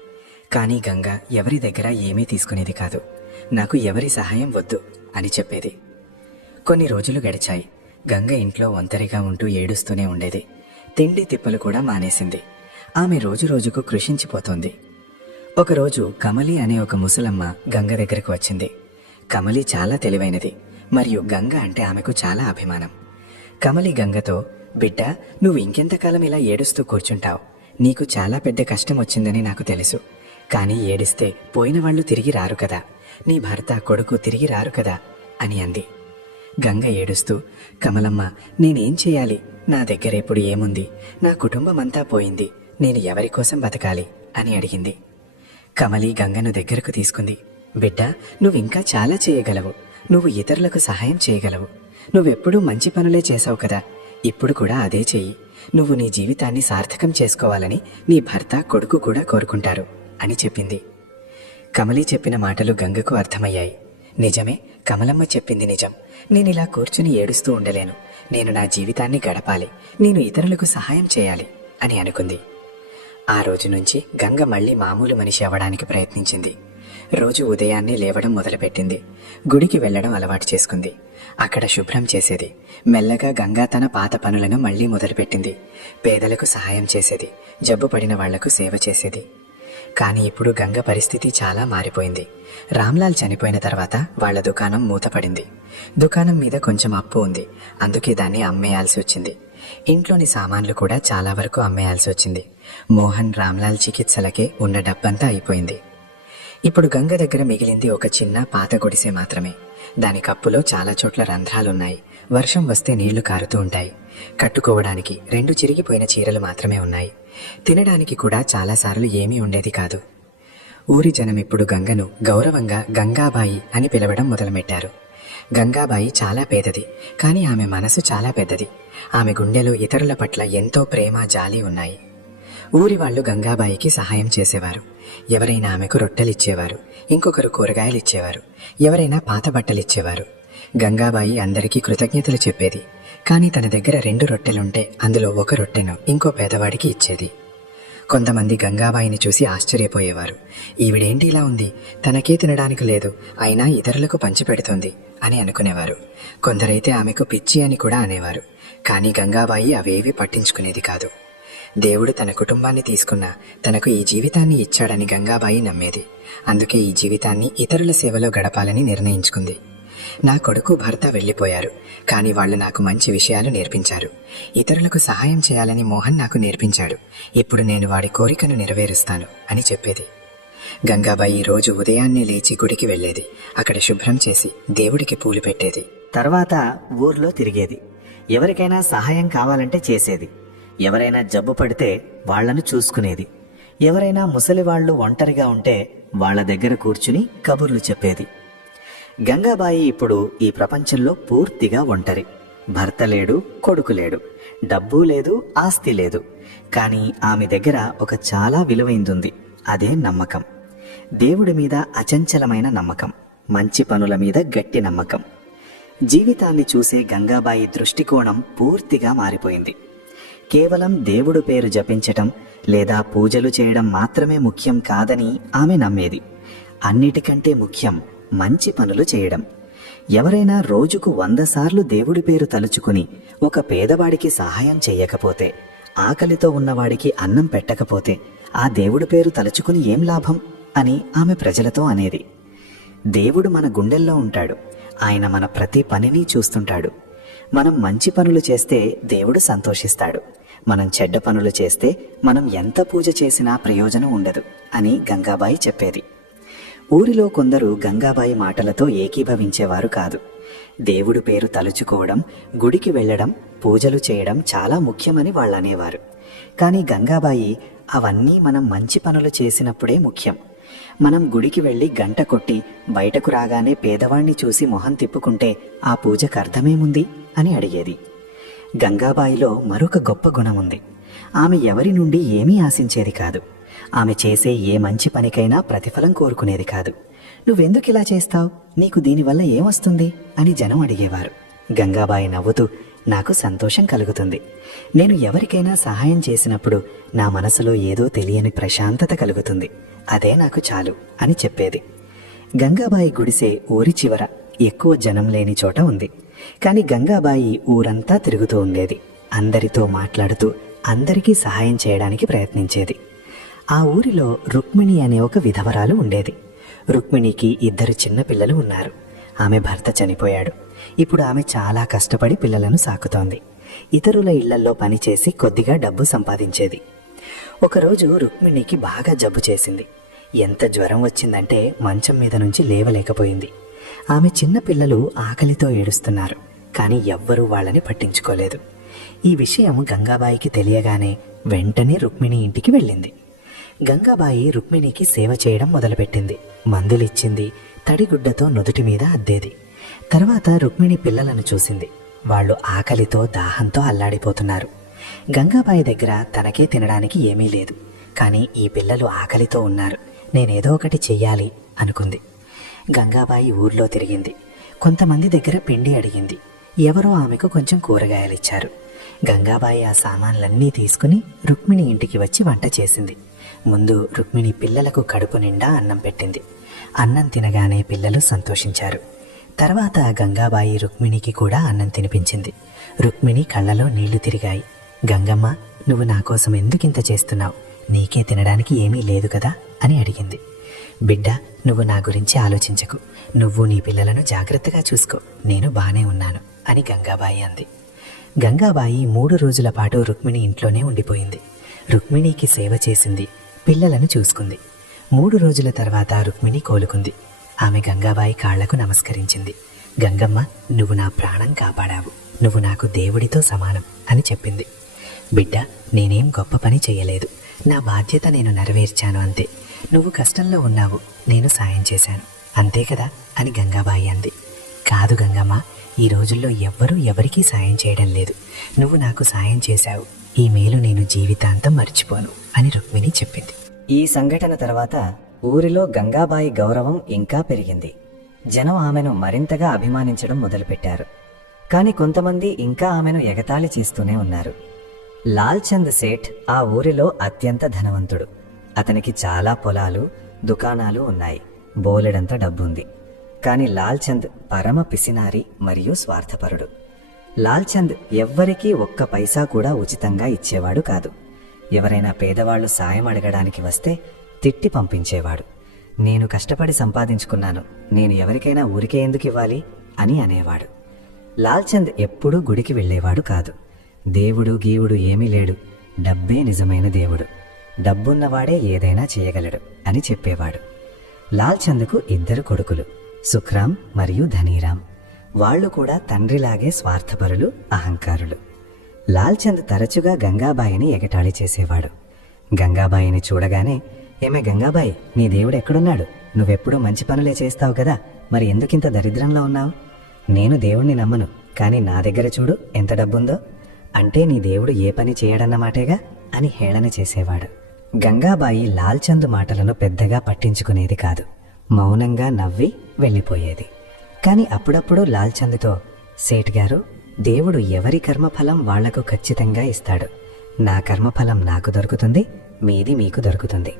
కానీ గంగ ఎవరి దగ్గర ఏమీ తీసుకునేది కాదు. నాకు ఎవరి సహాయం వద్దు అని చెప్పేది. కొన్ని రోజులు గడిచాయి. గంగ ఇంట్లో ఒంటరిగా ఉంటూ ఏడుస్తూనే ఉండేది. తిండి తిప్పలు కూడా మానేసింది. ఆమె రోజురోజుకు కృషించిపోతోంది. ఒకరోజు కమలి అనే ఒక ముసలమ్మ గంగ దగ్గరకు వచ్చింది. కమలి చాలా తెలివైనది మరియు గంగ అంటే ఆమెకు చాలా అభిమానం. కమలి గంగతో, బిడ్డ, నువ్వు ఇంకెంతకాలం ఇలా ఏడుస్తూ కూర్చుంటావు? నీకు చాలా పెద్ద కష్టం వచ్చిందని నాకు తెలుసు. కానీ ఏడిస్తే పోయిన వాళ్ళు తిరిగి రారు కదా, నీ భర్త కొడుకు తిరిగి రారు కదా అని అంది. గంగ ఏడుస్తూ, కమలమ్మ, నేనేం చేయాలి? నా దగ్గర ఇప్పుడు ఏముంది? నా కుటుంబం అంతా పోయింది. నేను ఎవరి కోసం బతకాలి అని అడిగింది. కమలి గంగను దగ్గరకు తీసుకుంది. బిడ్డ, నువ్వింకా చాలా చేయగలవు. నువ్వు ఇతరులకు సహాయం చేయగలవు. నువ్వెప్పుడూ మంచి పనులే చేసావు కదా, ఇప్పుడు కూడా అదే చెయ్యి. నువ్వు నీ జీవితాన్ని సార్థకం చేసుకోవాలని నీ భర్త కొడుకు కూడా కోరుకుంటారు అని చెప్పింది. కమలి చెప్పిన మాటలు గంగకు అర్థమయ్యాయి. నిజమే, కమలమ్మ చెప్పింది నిజం. నేనిలా కూర్చుని ఏడుస్తూ ఉండలేను. నేను నా జీవితాన్ని గడపాలి. నేను ఇతరులకు సహాయం చేయాలి అని అనుకుంది. ఆ రోజు నుంచి గంగ మళ్ళీ మామూలు మనిషి అవ్వడానికి ప్రయత్నించింది. రోజు ఉదయాన్నే లేవడం మొదలుపెట్టింది. గుడికి వెళ్లడం అలవాటు చేసుకుంది. అక్కడ శుభ్రం చేసేది. మెల్లగా గంగా తన పాత పనులను మళ్లీ మొదలుపెట్టింది. పేదలకు సహాయం చేసేది. జబ్బు పడిన వాళ్లకు సేవ చేసేది. కానీ ఇప్పుడు గంగ పరిస్థితి చాలా మారిపోయింది. రామ్లాల్ చనిపోయిన తర్వాత వాళ్ల దుకాణం మూతపడింది. దుకాణం మీద కొంచెం అప్పు ఉంది. అందుకే దాన్ని అమ్మేయాల్సి వచ్చింది. ఇంట్లోని సామాన్లు కూడా చాలా వరకు అమ్మేయాల్సి వచ్చింది. మోహన్, రామ్లాల్ చికిత్సలకే ఉన్న డబ్బంతా అయిపోయింది. ఇప్పుడు గంగ దగ్గర మిగిలింది ఒక చిన్న పాత గుడిసె మాత్రమే. దాని కప్పులో చాలా చోట్ల రంధ్రాలున్నాయి. వర్షం వస్తే నీళ్లు కారుతూ ఉంటాయి. కట్టుకోవడానికి 2 చిరిగిపోయిన చీరలు మాత్రమే ఉన్నాయి. తినడానికి కూడా చాలాసార్లు ఏమీ ఉండేది కాదు. ఊరి జనం ఇప్పుడు గంగను గౌరవంగా గంగాబాయి అని పిలవడం మొదలుపెట్టారు. గంగాబాయి చాలా పేదది, కానీ ఆమె మనసు చాలా పెద్దది. ఆమె గుండెలో ఇతరుల పట్ల ఎంతో ప్రేమ, జాలి ఉన్నాయి. ఊరి వాళ్ళు గంగాబాయికి సహాయం చేసేవారు. ఎవరైనా ఆమెకు రొట్టెలిచ్చేవారు, ఇంకొకరు కూరగాయలిచ్చేవారు, ఎవరైనా పాత బట్టలిచ్చేవారు. గంగాబాయి అందరికీ కృతజ్ఞతలు చెప్పేది. కానీ తన దగ్గర 2 రొట్టెలుంటే అందులో ఒక రొట్టెను ఇంకో పేదవాడికి ఇచ్చేది. కొంతమంది గంగాబాయిని చూసి ఆశ్చర్యపోయేవారు. ఈవిడేంటి ఇలా ఉంది? తనకే తినడానికి లేదు, అయినా ఇతరులకు పంచిపెడుతోంది అని అనుకునేవారు. కొందరైతే ఆమెకు పిచ్చి అని కూడా అనేవారు. కానీ గంగాబాయి అవేవి పట్టించుకునేది కాదు. దేవుడు తన కుటుంబాన్ని తీసుకున్నా తనకు ఈ జీవితాన్ని ఇచ్చాడని గంగాబాయి నమ్మేది. అందుకే ఈ జీవితాన్ని ఇతరుల సేవలో గడపాలని నిర్ణయించుకుంది. నా కొడుకు, భర్త వెళ్ళిపోయారు, కానీ వాళ్ళు నాకు మంచి విషయాలు నేర్పించారు. ఇతరులకు సహాయం చేయాలని మోహన్ నాకు నేర్పించాడు. ఇప్పుడు నేను వాడి కోరికను నెరవేరుస్తాను అని చెప్పేది. గంగాబాయి రోజు ఉదయాన్నే లేచి గుడికి వెళ్లేది. అక్కడ శుభ్రం చేసి దేవుడికి పూలు పెట్టేది. తర్వాత ఊర్లో తిరిగేది. ఎవరికైనా సహాయం కావాలంటే చేసేది. ఎవరైనా జబ్బు పడితే వాళ్లను చూసుకునేది. ఎవరైనా ముసలివాళ్లు ఒంటరిగా ఉంటే వాళ్ల దగ్గర కూర్చుని కబుర్లు చెప్పేది. గంగాబాయి ఇప్పుడు ఈ ప్రపంచంలో పూర్తిగా ఒంటరి. భర్త లేడు, కొడుకు లేడు, డబ్బు లేదు, ఆస్తి లేదు. కానీ ఆమె దగ్గర ఒక చాలా విలువైందుంది. అదే నమ్మకం. దేవుడి మీద అచంచలమైన నమ్మకం, మంచి పనుల మీద గట్టి నమ్మకం. జీవితాన్ని చూసే గంగాబాయి దృష్టికోణం పూర్తిగా మారిపోయింది. కేవలం దేవుడు పేరు జపించటం లేదా పూజలు చేయడం మాత్రమే ముఖ్యం కాదని ఆమె నమ్మేది. అన్నిటికంటే ముఖ్యం మంచి పనులు చేయడం. ఎవరైనా రోజుకు 100 సార్లు దేవుడి పేరు తలుచుకుని ఒక పేదవాడికి సహాయం చెయ్యకపోతే, ఆకలితో ఉన్నవాడికి అన్నం పెట్టకపోతే ఆ దేవుడి పేరు తలుచుకుని ఏం లాభం అని ఆమె ప్రజలతో అనేది. దేవుడు మన గుండెల్లో ఉంటాడు. ఆయన మన ప్రతి పనిని చూస్తుంటాడు. మనం మంచి పనులు చేస్తే దేవుడు సంతోషిస్తాడు. మనం చెడ్డ పనులు చేస్తే మనం ఎంత పూజ చేసినా ప్రయోజనం ఉండదు అని గంగాబాయి చెప్పేది. ఊరిలో కొందరు గంగాబాయి మాటలతో ఏకీభవించేవారు కాదు. దేవుడు పేరు తలుచుకోవడం, గుడికి వెళ్లడం, పూజలు చేయడం చాలా ముఖ్యమని వాళ్ళు అనేవారు. కానీ గంగాబాయి, అవన్నీ మనం మంచి పనులు చేసినప్పుడే ముఖ్యం. మనం గుడికి వెళ్లి గంట కొట్టి బయటకు రాగానే పేదవాణ్ణి చూసి మొహం తిప్పుకుంటే ఆ పూజకు అర్థమేముంది అని అడిగేది. గంగాబాయిలో మరొక గొప్ప గుణం ఉంది. ఆమె ఎవరి నుండి ఏమీ ఆశించేది కాదు. ఆమె చేసే ఏ మంచి పనికైనా ప్రతిఫలం కోరుకునేది కాదు. నువ్వెందుకు ఇలా చేస్తావు? నీకు దీనివల్ల ఏమొస్తుంది అని జనం అడిగేవారు. గంగాబాయి నవ్వుతూ, నాకు సంతోషం కలుగుతుంది. నేను ఎవరికైనా సహాయం చేసినప్పుడు నా మనసులో ఏదో తెలియని ప్రశాంతత కలుగుతుంది. అదే నాకు చాలు అని చెప్పేది. గంగాబాయి గుడిసె ఊరి చివర ఎక్కువ జనం లేని చోట ఉంది. కాని గంగాబాయి ఊరంతా తిరుగుతూ ఉండేది. అందరితో మాట్లాడుతూ అందరికీ సహాయం చేయడానికి ప్రయత్నించేది. ఆ ఊరిలో రుక్మిణి అనే ఒక విధవరాలు ఉండేది. రుక్మిణికి 2 చిన్నపిల్లలు ఉన్నారు. ఆమె భర్త చనిపోయాడు. ఇప్పుడు ఆమె చాలా కష్టపడి పిల్లలను సాకుతోంది. ఇతరుల ఇళ్లల్లో పనిచేసి కొద్దిగా డబ్బు సంపాదించేది. ఒకరోజు రుక్మిణికి బాగా జబ్బు చేసింది. ఎంత జ్వరం వచ్చిందంటే మంచం మీద నుంచి లేవలేకపోయింది. ఆమె చిన్న పిల్లలు ఆకలితో ఏడుస్తున్నారు. కానీ ఎవ్వరూ వాళ్ళని పట్టించుకోలేదు. ఈ విషయం గంగాబాయికి తెలియగానే వెంటనే రుక్మిణి ఇంటికి వెళ్ళింది. గంగాబాయి రుక్మిణికి సేవ చేయడం మొదలుపెట్టింది. మందులిచ్చింది. తడిగుడ్డతో నుదుటి మీద అద్దేది. తర్వాత రుక్మిణి పిల్లలను చూసింది. వాళ్ళు ఆకలితో దాహంతో అల్లాడిపోతున్నారు. గంగాబాయి దగ్గర తనకే తినడానికి ఏమీ లేదు. కానీ ఈ పిల్లలు ఆకలితో ఉన్నారు. నేనేదో ఒకటి చెయ్యాలి అనుకుంది. గంగాబాయి ఊర్లో తిరిగింది. కొంతమంది దగ్గర పిండి అడిగింది. ఎవరో ఆమెకు కొంచెం కూరగాయలిచ్చారు. గంగాబాయి ఆ సామాన్లన్నీ తీసుకుని రుక్మిణి ఇంటికి వచ్చి వంట చేసింది. ముందు రుక్మిణి పిల్లలకు కడుపు నిండా అన్నం పెట్టింది. అన్నం తినగానే పిల్లలు సంతోషించారు. తర్వాత గంగాబాయి రుక్మిణికి కూడా అన్నం తినిపించింది. రుక్మిణి కళ్ళలో నీళ్లు తిరిగాయి. గంగమ్మ, నువ్వు నా కోసం ఎందుకింత చేస్తున్నావు? నీకే తినడానికి ఏమీ లేదు కదా అని అడిగింది. బిడ్డ, నువ్వు నా గురించి ఆలోచించకు. నువ్వు నీ పిల్లలను జాగ్రత్తగా చూసుకో. నేను బానే ఉన్నాను అని గంగాబాయి అంది. గంగాబాయి 3 రోజుల పాటు రుక్మిణి ఇంట్లోనే ఉండిపోయింది. రుక్మిణికి సేవ చేసింది. పిల్లలను చూసుకుంది. 3 రోజుల తర్వాత రుక్మిణి కోలుకుంది. ఆమె గంగాబాయి కాళ్లకు నమస్కరించింది. గంగమ్మ, నువ్వు నా ప్రాణం కాపాడావు. నువ్వు నాకు దేవుడితో సమానం అని చెప్పింది. బిడ్డ, నేనేం గొప్ప పని చేయలేదు. నా బాధ్యత నేను నెరవేర్చాను అంతే. నువ్వు కష్టంలో ఉన్నావు, నేను సాయం చేశాను, అంతే కదా అని గంగాబాయి అంది. కాదు గంగమ్మ, ఈ రోజుల్లో ఎవ్వరూ ఎవరికీ సాయం చేయడం లేదు. నువ్వు నాకు సాయం చేశావు. ఈ మేలు నేను జీవితాంతం మర్చిపోను అని రుక్మిణి చెప్పింది. ఈ సంఘటన తర్వాత ఊరిలో గంగాబాయి గౌరవం ఇంకా పెరిగింది. జనం ఆమెను మరింతగా అభిమానించడం మొదలుపెట్టారు. కానీ కొంతమంది ఇంకా ఆమెను ఎగతాళి చేస్తూనే ఉన్నారు. లాల్చంద్ సేఠ్ ఆ ఊరిలో అత్యంత ధనవంతుడు. అతనికి చాలా పొలాలు, దుకాణాలు ఉన్నాయి. బోలెడంత డబ్బుంది. కానీ లాల్చంద్ పరమ పిసినారి మరియు స్వార్థపరుడు. లాల్చంద్ ఎవ్వరికీ ఒక్క పైసా కూడా ఉచితంగా ఇచ్చేవాడు కాదు. ఎవరైనా పేదవాళ్లు సాయం అడగడానికి వస్తే తిట్టి పంపించేవాడు. నేను కష్టపడి సంపాదించుకున్నాను, నేను ఎవరికైనా ఊరికే ఎందుకు ఇవ్వాలి అని అనేవాడు. లాల్చంద్ ఎప్పుడూ గుడికి వెళ్ళేవాడు కాదు. దేవుడు గీవుడు ఏమీ లేడు, డబ్బే నిజమైన దేవుడు, డబ్బున్నవాడే ఏదైనా చేయగలడు అని చెప్పేవాడు. లాల్చంద్కు 2 కొడుకులు, సుఖ్రామ్ మరియు ధనీరామ్. వాళ్లు కూడా తండ్రిలాగే స్వార్థపరులు, అహంకారులు. లాల్చంద్ తరచుగా గంగాబాయిని ఎగతాళి చేసేవాడు. గంగాబాయిని చూడగానే, ఏమే గంగాబాయి, నీ దేవుడు ఎక్కడున్నాడు? నువ్వెప్పుడూ మంచి పనులే చేస్తావు కదా, మరి ఎందుకింత దరిద్రంలో ఉన్నావు? నేను దేవుణ్ణి నమ్మను, కానీ నా దగ్గర చూడు ఎంత డబ్బుందో. అంటే నీ దేవుడు ఏ పని చేయడన్నమాటేగా అని హేళన చేసేవాడు. గంగాబాయి లాల్చంద్ మాటలను పెద్దగా పట్టించుకునేది కాదు. మౌనంగా నవ్వి వెళ్ళిపోయేది. కాని అప్పుడప్పుడు లాల్చంద్తో, సేఠ్ గారు, దేవుడు ఎవరి కర్మఫలం వాళ్లకు ఖచ్చితంగా ఇస్తాడు. నా కర్మఫలం నాకు దొరుకుతుంది, మీది మీకు దొరుకుతుంది.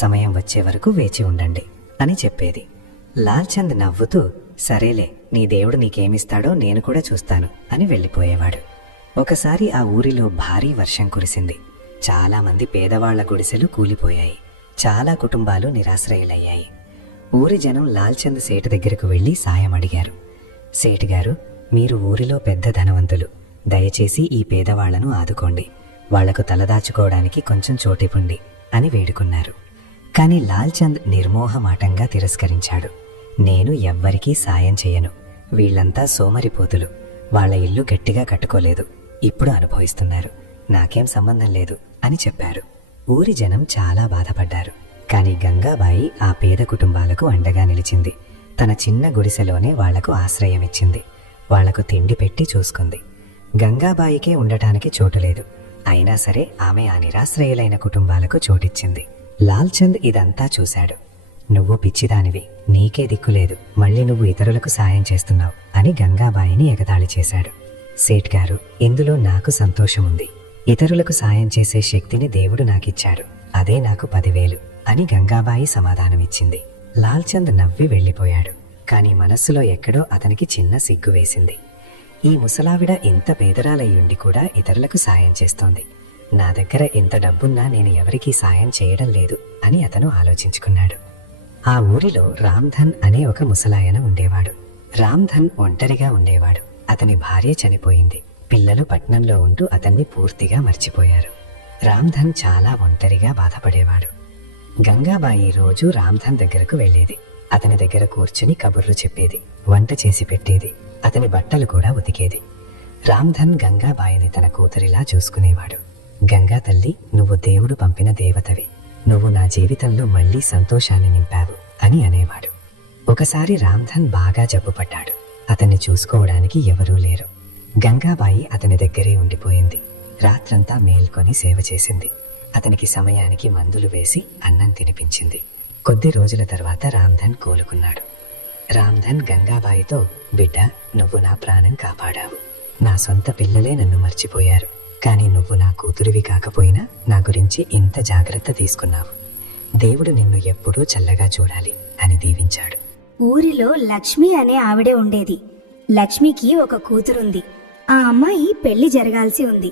సమయం వచ్చే వరకు వేచి ఉండండి అని చెప్పేది. లాల్చంద్ నవ్వుతూ, సరేలే, నీ దేవుడు నీకేమిస్తాడో నేను కూడా చూస్తాను అని వెళ్ళిపోయేవాడు. ఒకసారి ఆ ఊరిలో భారీ వర్షం కురిసింది. చాలామంది పేదవాళ్ల గుడిసెలు కూలిపోయాయి. చాలా కుటుంబాలు నిరాశ్రయులయ్యాయి. ఊరి జనం లాల్చంద్ సేటు దగ్గరకు వెళ్లి సాయం అడిగారు. సేటు గారు, మీరు ఊరిలో పెద్ద ధనవంతులు, దయచేసి ఈ పేదవాళ్లను ఆదుకోండి. వాళ్లకు తలదాచుకోవడానికి కొంచెం చోటివ్వండి అని వేడుకున్నారు. కాని లాల్చంద్ నిర్మోహమాటంగా తిరస్కరించాడు. నేను ఎవ్వరికీ సాయం చేయను. వీళ్లంతా సోమరిపోతులు. వాళ్ల ఇల్లు గట్టిగా కట్టుకోలేదు, ఇప్పుడు అనుభవిస్తున్నారు. నాకేం సంబంధం లేదు అని చెప్పారు. ఊరి జనం చాలా బాధపడ్డారు. కాని గంగాబాయి ఆ పేద కుటుంబాలకు అండగా నిలిచింది. తన చిన్న గుడిసెలోనే వాళ్లకు ఆశ్రయమిచ్చింది. వాళ్లకు తిండి పెట్టి చూసుకుంది. గంగాబాయికే ఉండటానికి చోటు లేదు. అయినా సరే ఆమె ఆ నిరాశ్రయులైన కుటుంబాలకు చోటిచ్చింది. లాల్చంద్ ఇదంతా చూశాడు. నువ్వు పిచ్చిదానివి, నీకే దిక్కులేదు, మళ్ళీ నువ్వు ఇతరులకు సాయం చేస్తున్నావు అని గంగాబాయిని ఎగతాళి చేశాడు. సేట్ గారు, ఇందులో నాకు సంతోషం ఉంది. ఇతరులకు సాయం చేసే శక్తిని దేవుడు నాకిచ్చాడు. అదే నాకు 10,000 అని గంగాబాయి సమాధానమిచ్చింది. లాల్చంద్ నవ్వి వెళ్ళిపోయాడు. కాని మనస్సులో ఎక్కడో అతనికి చిన్న సిగ్గు వేసింది. ఈ ముసలావిడ ఇంత పేదరాలయ్యుండి కూడా ఇతరులకు సాయం చేస్తోంది. నా దగ్గర ఇంత డబ్బున్నా నేను ఎవరికీ సాయం చేయడం లేదు అని అతను ఆలోచించుకున్నాడు. ఆ ఊరిలో రామ్ధన్ అనే ఒక ముసలాయన ఉండేవాడు. రామ్ధన్ ఒంటరిగా ఉండేవాడు. అతని భార్య చనిపోయింది. పిల్లలు పట్నంలో ఉంటూ అతన్ని పూర్తిగా మర్చిపోయారు. రామ్ధన్ చాలా ఒంటరిగా బాధపడేవాడు. గంగాబాయి రోజూ రామ్ధన్ దగ్గరకు వెళ్ళేది. అతని దగ్గర కూర్చుని కబుర్లు చెప్పేది, వంట చేసి పెట్టేది, అతని బట్టలు కూడా ఉతికేది. రామ్ధన్ గంగాబాయిని తన కూతురిలా చూసుకునేవాడు. గంగా తల్లి, నువ్వు దేవుడు పంపిన దేవతవి. నువ్వు నా జీవితంలో మళ్లీ సంతోషాన్ని నింపావు అని అనేవాడు. ఒకసారి రామ్ధన్ బాగా జబ్బుపడ్డాడు. అతన్ని చూసుకోవడానికి ఎవరూ లేరు. గంగాబాయి అతని దగ్గరే ఉండిపోయింది. రాత్రంతా మేల్కొని సేవ చేసింది. అతనికి సమయానికి మందులు వేసి అన్నం తినిపించింది. కొద్ది రోజుల తర్వాత రామ్ధన్ కోలుకున్నాడు. రామ్ధన్ గంగాబాయితో, బిడ్డ, నువ్వు నా ప్రాణం కాపాడావు. నా సొంత పిల్లలే నన్ను మర్చిపోయారు. కానీ నువ్వు నా కూతురివి కాకపోయినా నా గురించి ఇంత జాగ్రత్త తీసుకున్నావు. దేవుడు నిన్ను ఎప్పుడూ చల్లగా చూడాలి అని దీవించాడు. ఊరిలో లక్ష్మి అనే ఆవిడే ఉండేది. లక్ష్మికి ఒక కూతురుంది. ఆ అమ్మాయి పెళ్లి జరగాల్సి ఉంది.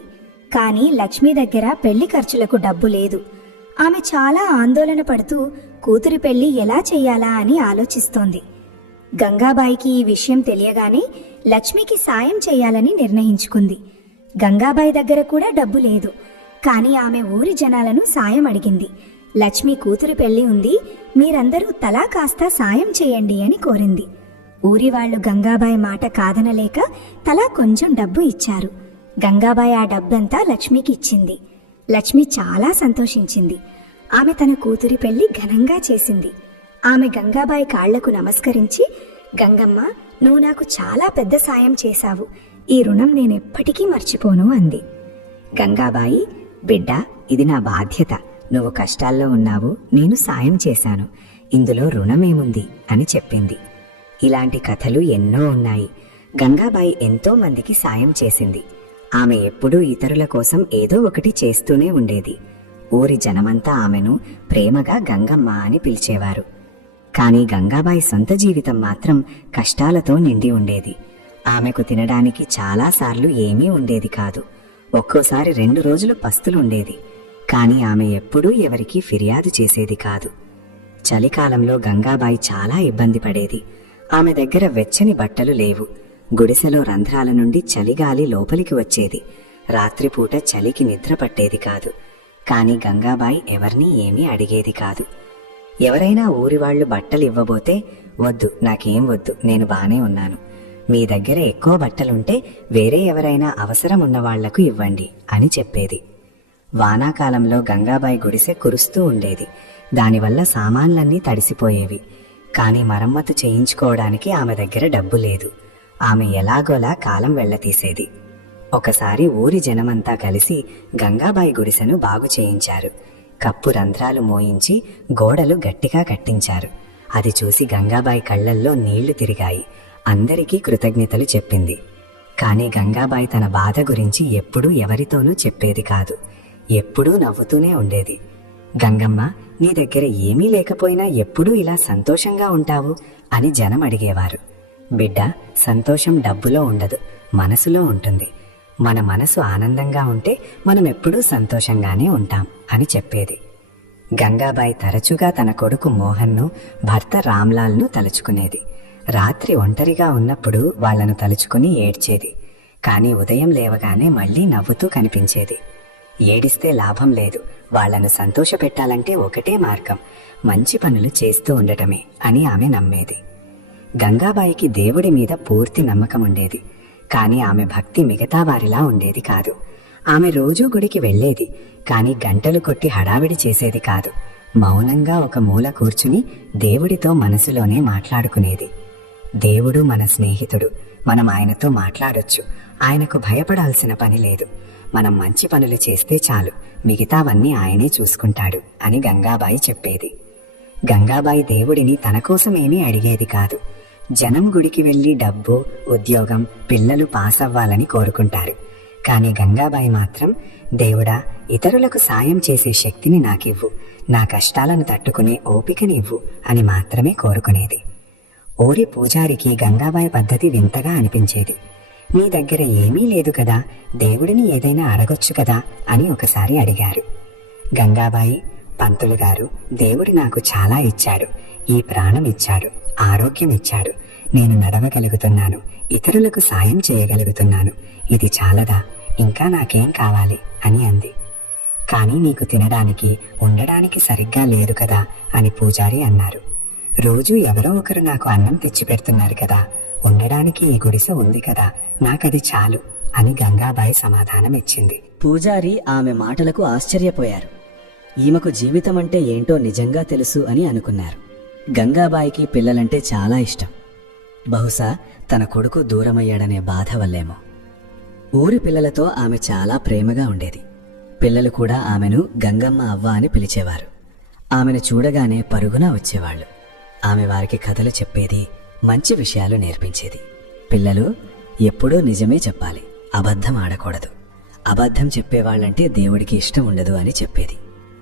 కానీ లక్ష్మి దగ్గర పెళ్లి ఖర్చులకు డబ్బు లేదు. ఆమె చాలా ఆందోళన పడుతూ కూతురి పెళ్లి ఎలా చెయ్యాలా అని ఆలోచిస్తోంది. గంగాబాయికి ఈ విషయం తెలియగానే లక్ష్మికి సాయం చేయాలని నిర్ణయించుకుంది. గంగాబాయి దగ్గర కూడా డబ్బు లేదు. కానీ ఆమె ఊరి జనాలను సాయం అడిగింది. లక్ష్మి కూతురి పెళ్లి ఉంది, మీరందరూ తలా కాస్త సాయం చేయండి అని కోరింది. ఊరి వాళ్లు గంగాబాయి మాట కాదనలేక తలా కొంచెం డబ్బు ఇచ్చారు. గంగాబాయి ఆ డబ్బంతా లక్ష్మికి ఇచ్చింది. లక్ష్మి చాలా సంతోషించింది. ఆమె తన కూతురి పెళ్లి ఘనంగా చేసింది. ఆమె గంగాబాయి కాళ్లకు నమస్కరించి, గంగమ్మ, నువ్వు నాకు చాలా పెద్ద సాయం చేశావు. ఈ రుణం నేనెప్పటికీ మర్చిపోను అంది. గంగాబాయి, బిడ్డ, ఇది నా బాధ్యత. నువ్వు కష్టాల్లో ఉన్నావు, నేను సాయం చేశాను. ఇందులో రుణమేముంది అని చెప్పింది. ఇలాంటి కథలు ఎన్నో ఉన్నాయి. గంగాబాయి ఎంతో మందికి సాయం చేసింది. ఆమె ఎప్పుడూ ఇతరుల కోసం ఏదో ఒకటి చేస్తూనే ఉండేది. ఊరి జనమంతా ఆమెను ప్రేమగా గంగమ్మ అని పిలిచేవారు. కానీ గంగాబాయి సొంత జీవితం మాత్రం కష్టాలతో నిండి ఉండేది. ఆమెకు తినడానికి చాలాసార్లు ఏమీ ఉండేది కాదు. ఒక్కోసారి 2 రోజులు పస్తులుండేది. కానీ ఆమె ఎప్పుడూ ఎవరికీ ఫిర్యాదు చేసేది కాదు. చలికాలంలో గంగాబాయి చాలా ఇబ్బంది పడేది. ఆమె దగ్గర వెచ్చని బట్టలు లేవు. గుడిసెలో రంధ్రాల నుండి చలిగాలి లోపలికి వచ్చేది. రాత్రిపూట చలికి నిద్ర పట్టేది కాదు. కాని గంగాబాయి ఎవరినీ ఏమీ అడిగేది కాదు. ఎవరైనా ఊరివాళ్లు బట్టలు ఇవ్వబోతే, వద్దు, నాకేం వద్దు, నేను బానే ఉన్నాను. మీ దగ్గర ఎక్కువ బట్టలుంటే వేరే ఎవరైనా అవసరం ఉన్నవాళ్లకు ఇవ్వండి అని చెప్పేది. వానాకాలంలో గంగాబాయి గుడిసె కురుస్తూ ఉండేది. దానివల్ల సామాన్లన్నీ తడిసిపోయేవి. కాని మరమ్మతు చేయించుకోవడానికి ఆమె దగ్గర డబ్బు లేదు. ఆమె ఎలాగోలా కాలం వెళ్లతీసేది. ఒకసారి ఊరి జనమంతా కలిసి గంగాబాయి గుడిసెను బాగు చేయించారు. కప్పు రంధ్రాలు మోయించి గోడలు గట్టిగా కట్టించారు. అది చూసి గంగాబాయి కళ్లల్లో నీళ్లు తిరిగాయి. అందరికీ కృతజ్ఞతలు చెప్పింది. కాని గంగాబాయి తన బాధ గురించి ఎప్పుడూ ఎవరితోనూ చెప్పేది కాదు. ఎప్పుడూ నవ్వుతూనే ఉండేది. గంగమ్మ, నీ దగ్గర ఏమీ లేకపోయినా ఎప్పుడూ ఇలా సంతోషంగా ఉంటావు అని జనం అడిగేవారు. బిడ్డ, సంతోషం డబ్బులో ఉండదు, మనసులో ఉంటుంది. మన మనసు ఆనందంగా ఉంటే మనం ఎప్పుడూ సంతోషంగానే ఉంటాం అని చెప్పేది. గంగాబాయి తరచుగా తన కొడుకు మోహన్ను, భర్త రామ్లాల్ను తలుచుకునేది. రాత్రి ఒంటరిగా ఉన్నప్పుడు వాళ్లను తలుచుకుని ఏడ్చేది. కాని ఉదయం లేవగానే మళ్లీ నవ్వుతూ కనిపించేది. ఏడిస్తే లాభం లేదు, వాళ్లను సంతోషపెట్టాలంటే ఒకటే మార్గం, మంచి పనులు చేస్తూ ఉండటమే అని ఆమె నమ్మేది. గంగాబాయికి దేవుడి మీద పూర్తి నమ్మకం ఉండేది. కాని ఆమె భక్తి మిగతా వారిలా ఉండేది కాదు. ఆమె రోజూ గుడికి వెళ్లేది. కాని గంటలు కొట్టి హడావిడి చేసేది కాదు. మౌనంగా ఒక మూల కూర్చుని దేవుడితో మనసులోనే మాట్లాడుకునేది. దేవుడు మన స్నేహితుడు, మనం ఆయనతో మాట్లాడొచ్చు. ఆయనకు భయపడాల్సిన పని లేదు. మనం మంచి పనులు చేస్తే చాలు, మిగతావన్నీ ఆయనే చూసుకుంటాడు అని గంగాబాయి చెప్పేది. గంగాబాయి దేవుడిని తన కోసమేమీ అడిగేది కాదు. జనం గుడికి వెళ్ళి డబ్బు, ఉద్యోగం, పిల్లలు పాస్ అవ్వాలని కోరుకుంటారు. కానీ గంగాబాయి మాత్రం, దేవుడా, ఇతరులకు సాయం చేసే శక్తిని నాకివ్వు, నా కష్టాలను తట్టుకునే ఓపికనివ్వు అని మాత్రమే కోరుకునేది. ఊరి పూజారికి గంగాబాయి పద్ధతి వింతగా అనిపించేది. మీ దగ్గర ఏమీ లేదు కదా, దేవుడిని ఏదైనా అడగొచ్చు కదా అని ఒకసారి అడిగారు. గంగాబాయి, పంతులు గారు, దేవుడు నాకు చాలా ఇచ్చాడు. ఈ ప్రాణం ఇచ్చాడు, ఆరోగ్యం ఇచ్చాడు, నేను నడవగలుగుతున్నాను, ఇతరులకు సాయం చేయగలుగుతున్నాను. ఇది చాలదా? ఇంకా నాకేం కావాలి అని అంది. కానీ నీకు తినడానికి, ఉండడానికి సరిగ్గా లేదు కదా అని పూజారి అన్నారు. రోజూ ఎవరో ఒకరు నాకు అన్నం తెచ్చిపెడుతున్నారు కదా, ఉండడానికి ఈ గుడిసె ఉంది కదా, నాకది చాలు అని గంగాబాయి సమాధానం ఇచ్చింది. పూజారి ఆమె మాటలకు ఆశ్చర్యపోయారు. ఈమెకు జీవితం అంటే ఏంటో నిజంగా తెలుసు అని అనుకున్నారు. గంగాబాయికి పిల్లలంటే చాలా ఇష్టం. బహుశా తన కొడుకు దూరమయ్యాడనే బాధ వల్లేమో. ఊరి పిల్లలతో ఆమె చాలా ప్రేమగా ఉండేది. పిల్లలు కూడా ఆమెను గంగమ్మ అవ్వ అని పిలిచేవారు. ఆమెను చూడగానే పరుగున వచ్చేవాళ్లు. ఆమె వారికి కథలు చెప్పేది, మంచి విషయాలు నేర్పించేది. పిల్లలు, ఎప్పుడూ నిజమే చెప్పాలి, అబద్ధం ఆడకూడదు. అబద్ధం చెప్పేవాళ్లంటే దేవుడికి ఇష్టం ఉండదు అని చెప్పేది.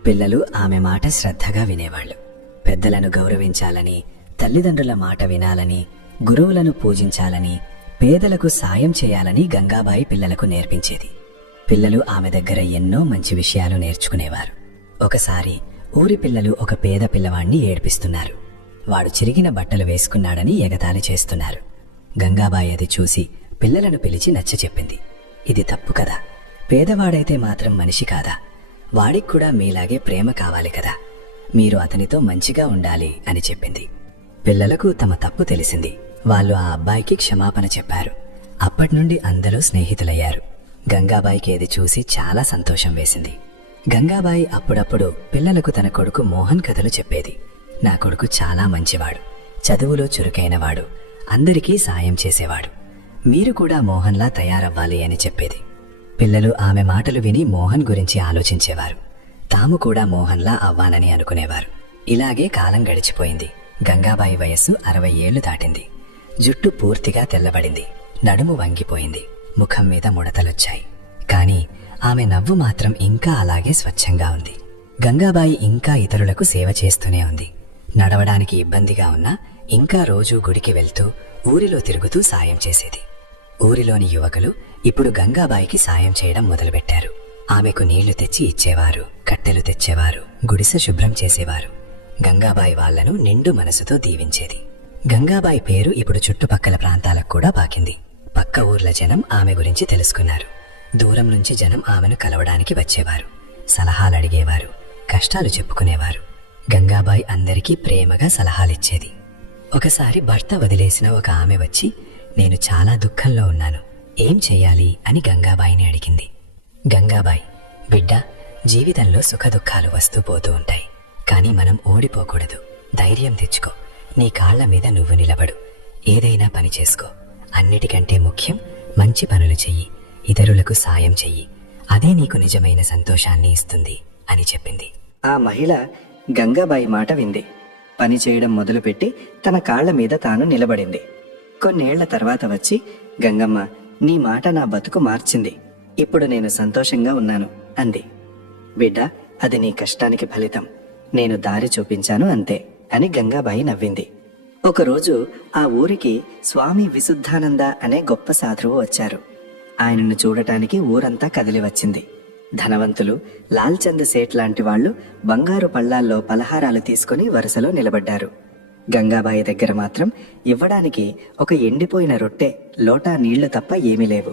పిల్లలు ఆమె మాట శ్రద్ధగా వినేవాళ్లు. పెద్దలను గౌరవించాలని, తల్లిదండ్రుల మాట వినాలని, గురువులను పూజించాలని, పేదలకు సాయం చేయాలని గంగాబాయి పిల్లలకు నేర్పించేది. పిల్లలు ఆమె దగ్గర ఎన్నో మంచి విషయాలు నేర్చుకునేవారు. ఒకసారి ఊరి పిల్లలు ఒక పేద పిల్లవాణ్ణి ఏడ్పిస్తున్నారు. వాడు చిరిగిన బట్టలు వేసుకున్నాడని ఎగతాళి చేస్తున్నారు. గంగాబాయి అది చూసి పిల్లలను పిలిచి నచ్చచెప్పింది. ఇది తప్పు కదా, పేదవాడైతే మాత్రం మనిషి కాదా? వాడికి కూడా మీలాగే ప్రేమ కావాలి కదా, మీరు అతనితో మంచిగా ఉండాలి అని చెప్పింది. పిల్లలకు తమ తప్పు తెలిసింది. వాళ్ళు ఆ అబ్బాయికి క్షమాపణ చెప్పారు. అప్పటినుండి అందరూ స్నేహితులయ్యారు. గంగాబాయికి అది చూసి చాలా సంతోషం వేసింది. గంగాబాయి అప్పుడప్పుడు పిల్లలకు తన కొడుకు మోహన్ కథలు చెప్పేది. నా కొడుకు చాలా మంచివాడు, చదువులో చురుకైనవాడు, అందరికీ సాయం చేసేవాడు, మీరు కూడా మోహన్లా తయారవ్వాలి అని చెప్పేది. పిల్లలు ఆమె మాటలు విని మోహన్ గురించి ఆలోచించేవారు. తాము కూడా మోహన్లా అవ్వాలని అనుకునేవారు. ఇలాగే కాలం గడిచిపోయింది. గంగాబాయి వయస్సు 60 ఏళ్లు దాటింది. జుట్టు పూర్తిగా తెల్లబడింది, నడుము వంగిపోయింది, ముఖం మీద ముడతలొచ్చాయి. కాని ఆమె నవ్వు మాత్రం ఇంకా అలాగే స్వచ్ఛంగా ఉంది. గంగాబాయి ఇంకా ఇతరులకు సేవ చేస్తూనే ఉంది. నడవడానికి ఇబ్బందిగా ఉన్నా ఇంకా రోజూ గుడికి వెళ్తూ ఊరిలో తిరుగుతూ సాయం చేసేది. ఊరిలోని యువకులు ఇప్పుడు గంగాబాయికి సాయం చేయడం మొదలుపెట్టారు. ఆమెకు నీళ్లు తెచ్చి ఇచ్చేవారు, కట్టెలు తెచ్చేవారు, గుడిసె శుభ్రం చేసేవారు. గంగాబాయి వాళ్లను నిండు మనసుతో దీవించేది. గంగాబాయి పేరు ఇప్పుడు చుట్టుపక్కల ప్రాంతాలకు కూడా పాకింది. పక్క ఊర్ల జనం ఆమె గురించి తెలుసుకున్నారు. దూరం నుంచి జనం ఆమెను కలవడానికి వచ్చేవారు, సలహాలు అడిగేవారు, కష్టాలు చెప్పుకునేవారు. గంగాబాయి అందరికీ ప్రేమగా సలహాలిచ్చేది. ఒకసారి భర్త వదిలేసిన ఒక ఆమె వచ్చి, నేను చాలా దుఃఖంలో ఉన్నాను, ఏం చెయ్యాలి అని గంగాబాయిని అడిగింది. గంగాబాయి, బిడ్డ, జీవితంలో సుఖదుఖాలు వస్తూ పోతూ ఉంటాయి, కానీ మనం ఓడిపోకూడదు. ధైర్యం తెచ్చుకో, నీ కాళ్ల మీద నువ్వు నిలబడు, ఏదైనా పని చేసుకో. అన్నిటికంటే ముఖ్యం మంచి పనులు చెయ్యి, ఇతరులకు సాయం చెయ్యి, అదే నీకు నిజమైన సంతోషాన్ని ఇస్తుంది అని చెప్పింది. ఆ మహిళ గంగాబాయి మాట వింది. పని చేయడం మొదలుపెట్టి తన కాళ్ల మీద తాను నిలబడింది. కొన్నేళ్ల తర్వాత వచ్చి, గంగమ్మ, నీ మాట నా బతుకు మార్చింది, ఇప్పుడు నేను సంతోషంగా ఉన్నాను అంది. బిడ్డ, అది నీ కష్టానికి ఫలితం, నేను దారి చూపించాను అంతే అని గంగాబాయి నవ్వింది. ఒకరోజు ఆ ఊరికి స్వామి విశుద్ధానంద అనే గొప్ప సాధువు వచ్చారు. ఆయనను చూడటానికి ఊరంతా కదిలి వచ్చింది. ధనవంతులు, లాల్చంద్ సేట్ లాంటి వాళ్లు బంగారు పళ్ళాల్లో పలహారాలు తీసుకుని వరుసలో నిలబడ్డారు. గంగాబాయి దగ్గర మాత్రం ఇవ్వడానికి ఒక ఎండిపోయిన రొట్టె, లోటా నీళ్లు తప్ప ఏమీ లేవు.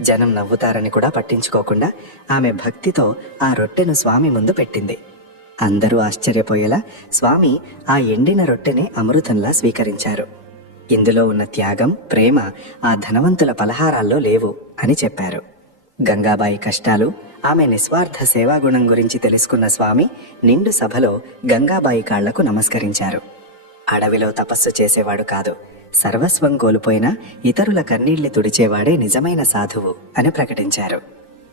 జనం నవ్వుతారని కూడా పట్టించుకోకుండా ఆమె భక్తితో ఆ రొట్టెను స్వామి ముందు పెట్టింది. అందరూ ఆశ్చర్యపోయేలా స్వామి ఆ ఎండిన రొట్టెని అమృతంలా స్వీకరించారు. ఇందులో ఉన్న త్యాగం, ప్రేమ ఆ ధనవంతుల పలహారాల్లో లేవు అని చెప్పారు. గంగాబాయి కష్టాలు, ఆమె నిస్వార్థ సేవాగుణం గురించి తెలుసుకున్న స్వామి నిండు సభలో గంగాబాయి కాళ్లకు నమస్కరించారు. అడవిలో తపస్సు చేసేవాడు కాదు, సర్వస్వం కోల్పోయినా ఇతరుల కన్నీళ్లు తుడిచేవాడే నిజమైన సాధువు అని ప్రకటించారు.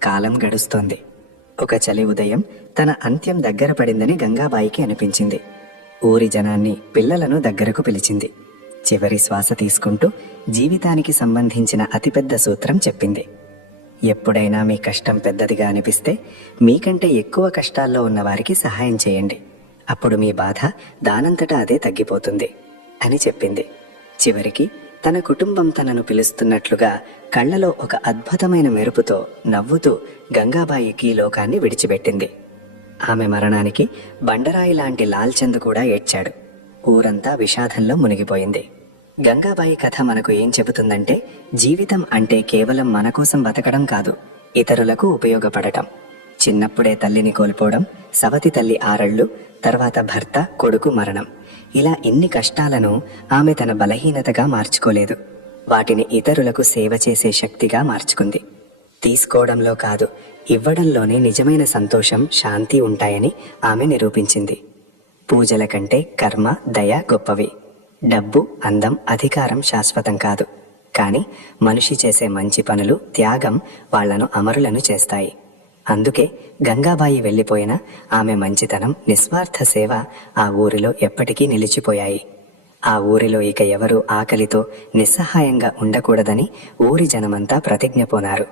కాలం గడుస్తోంది. ఒక చలి ఉదయం తన అంత్యం దగ్గర పడిందని గంగాబాయికి అనిపించింది. ఊరి జనాన్ని, పిల్లలను దగ్గరకు పిలిచింది. చివరి శ్వాస తీసుకుంటూ జీవితానికి సంబంధించిన అతిపెద్ద సూత్రం చెప్పింది. ఎప్పుడైనా మీ కష్టం పెద్దదిగా అనిపిస్తే మీకంటే ఎక్కువ కష్టాల్లో ఉన్నవారికి సహాయం చేయండి. అప్పుడు మీ బాధ దానంతటా అదే తగ్గిపోతుంది అని చెప్పింది. చివరికి తన కుటుంబం తనను పిలుస్తున్నట్లుగా కళ్ళలో ఒక అద్భుతమైన మెరుపుతో నవ్వుతూ గంగాబాయికి లోకాన్ని విడిచిపెట్టింది. ఆమె మరణానికి బండరాయి లాంటి లాల్చంద్ కూడా ఏడ్చాడు. ఊరంతా విషాదంలో మునిగిపోయింది. గంగాబాయి కథ మనకు ఏం చెబుతుందంటే, జీవితం అంటే కేవలం మన కోసం బతకడం కాదు, ఇతరులకు ఉపయోగపడటం. చిన్నప్పుడే తల్లిని కోల్పోవడం, సవతి తల్లి ఆరళ్ళు, తర్వాత భర్త, కొడుకు మరణం, ఇలా ఇన్ని కష్టాలను ఆమె తన బలహీనతగా మార్చుకోలేదు. వాటిని ఇతరులకు సేవ చేసే శక్తిగా మార్చుకుంది. తీసుకోవడంలో కాదు, ఇవ్వడంలోనే నిజమైన సంతోషం, శాంతి ఉంటాయని ఆమె నిరూపించింది. పూజల కంటే కర్మ, దయ గొప్పవి. డబ్బు, అందం, అధికారం శాశ్వతం కాదు. కానీ మనిషి చేసే మంచి పనులు, త్యాగం వాళ్లను అమరులను చేస్తాయి. అందుకే గంగాబాయి వెళ్ళిపోయిన ఆమె మంచితనం, నిస్వార్థ సేవ ఆ ఊరిలో ఎప్పటికీ నిలిచిపోయాయి. ఆ ఊరిలో ఇక ఎవరూ ఆకలితో నిస్సహాయంగా ఉండకూడదని ఊరి జనమంతా ప్రతిజ్ఞ పూనారు.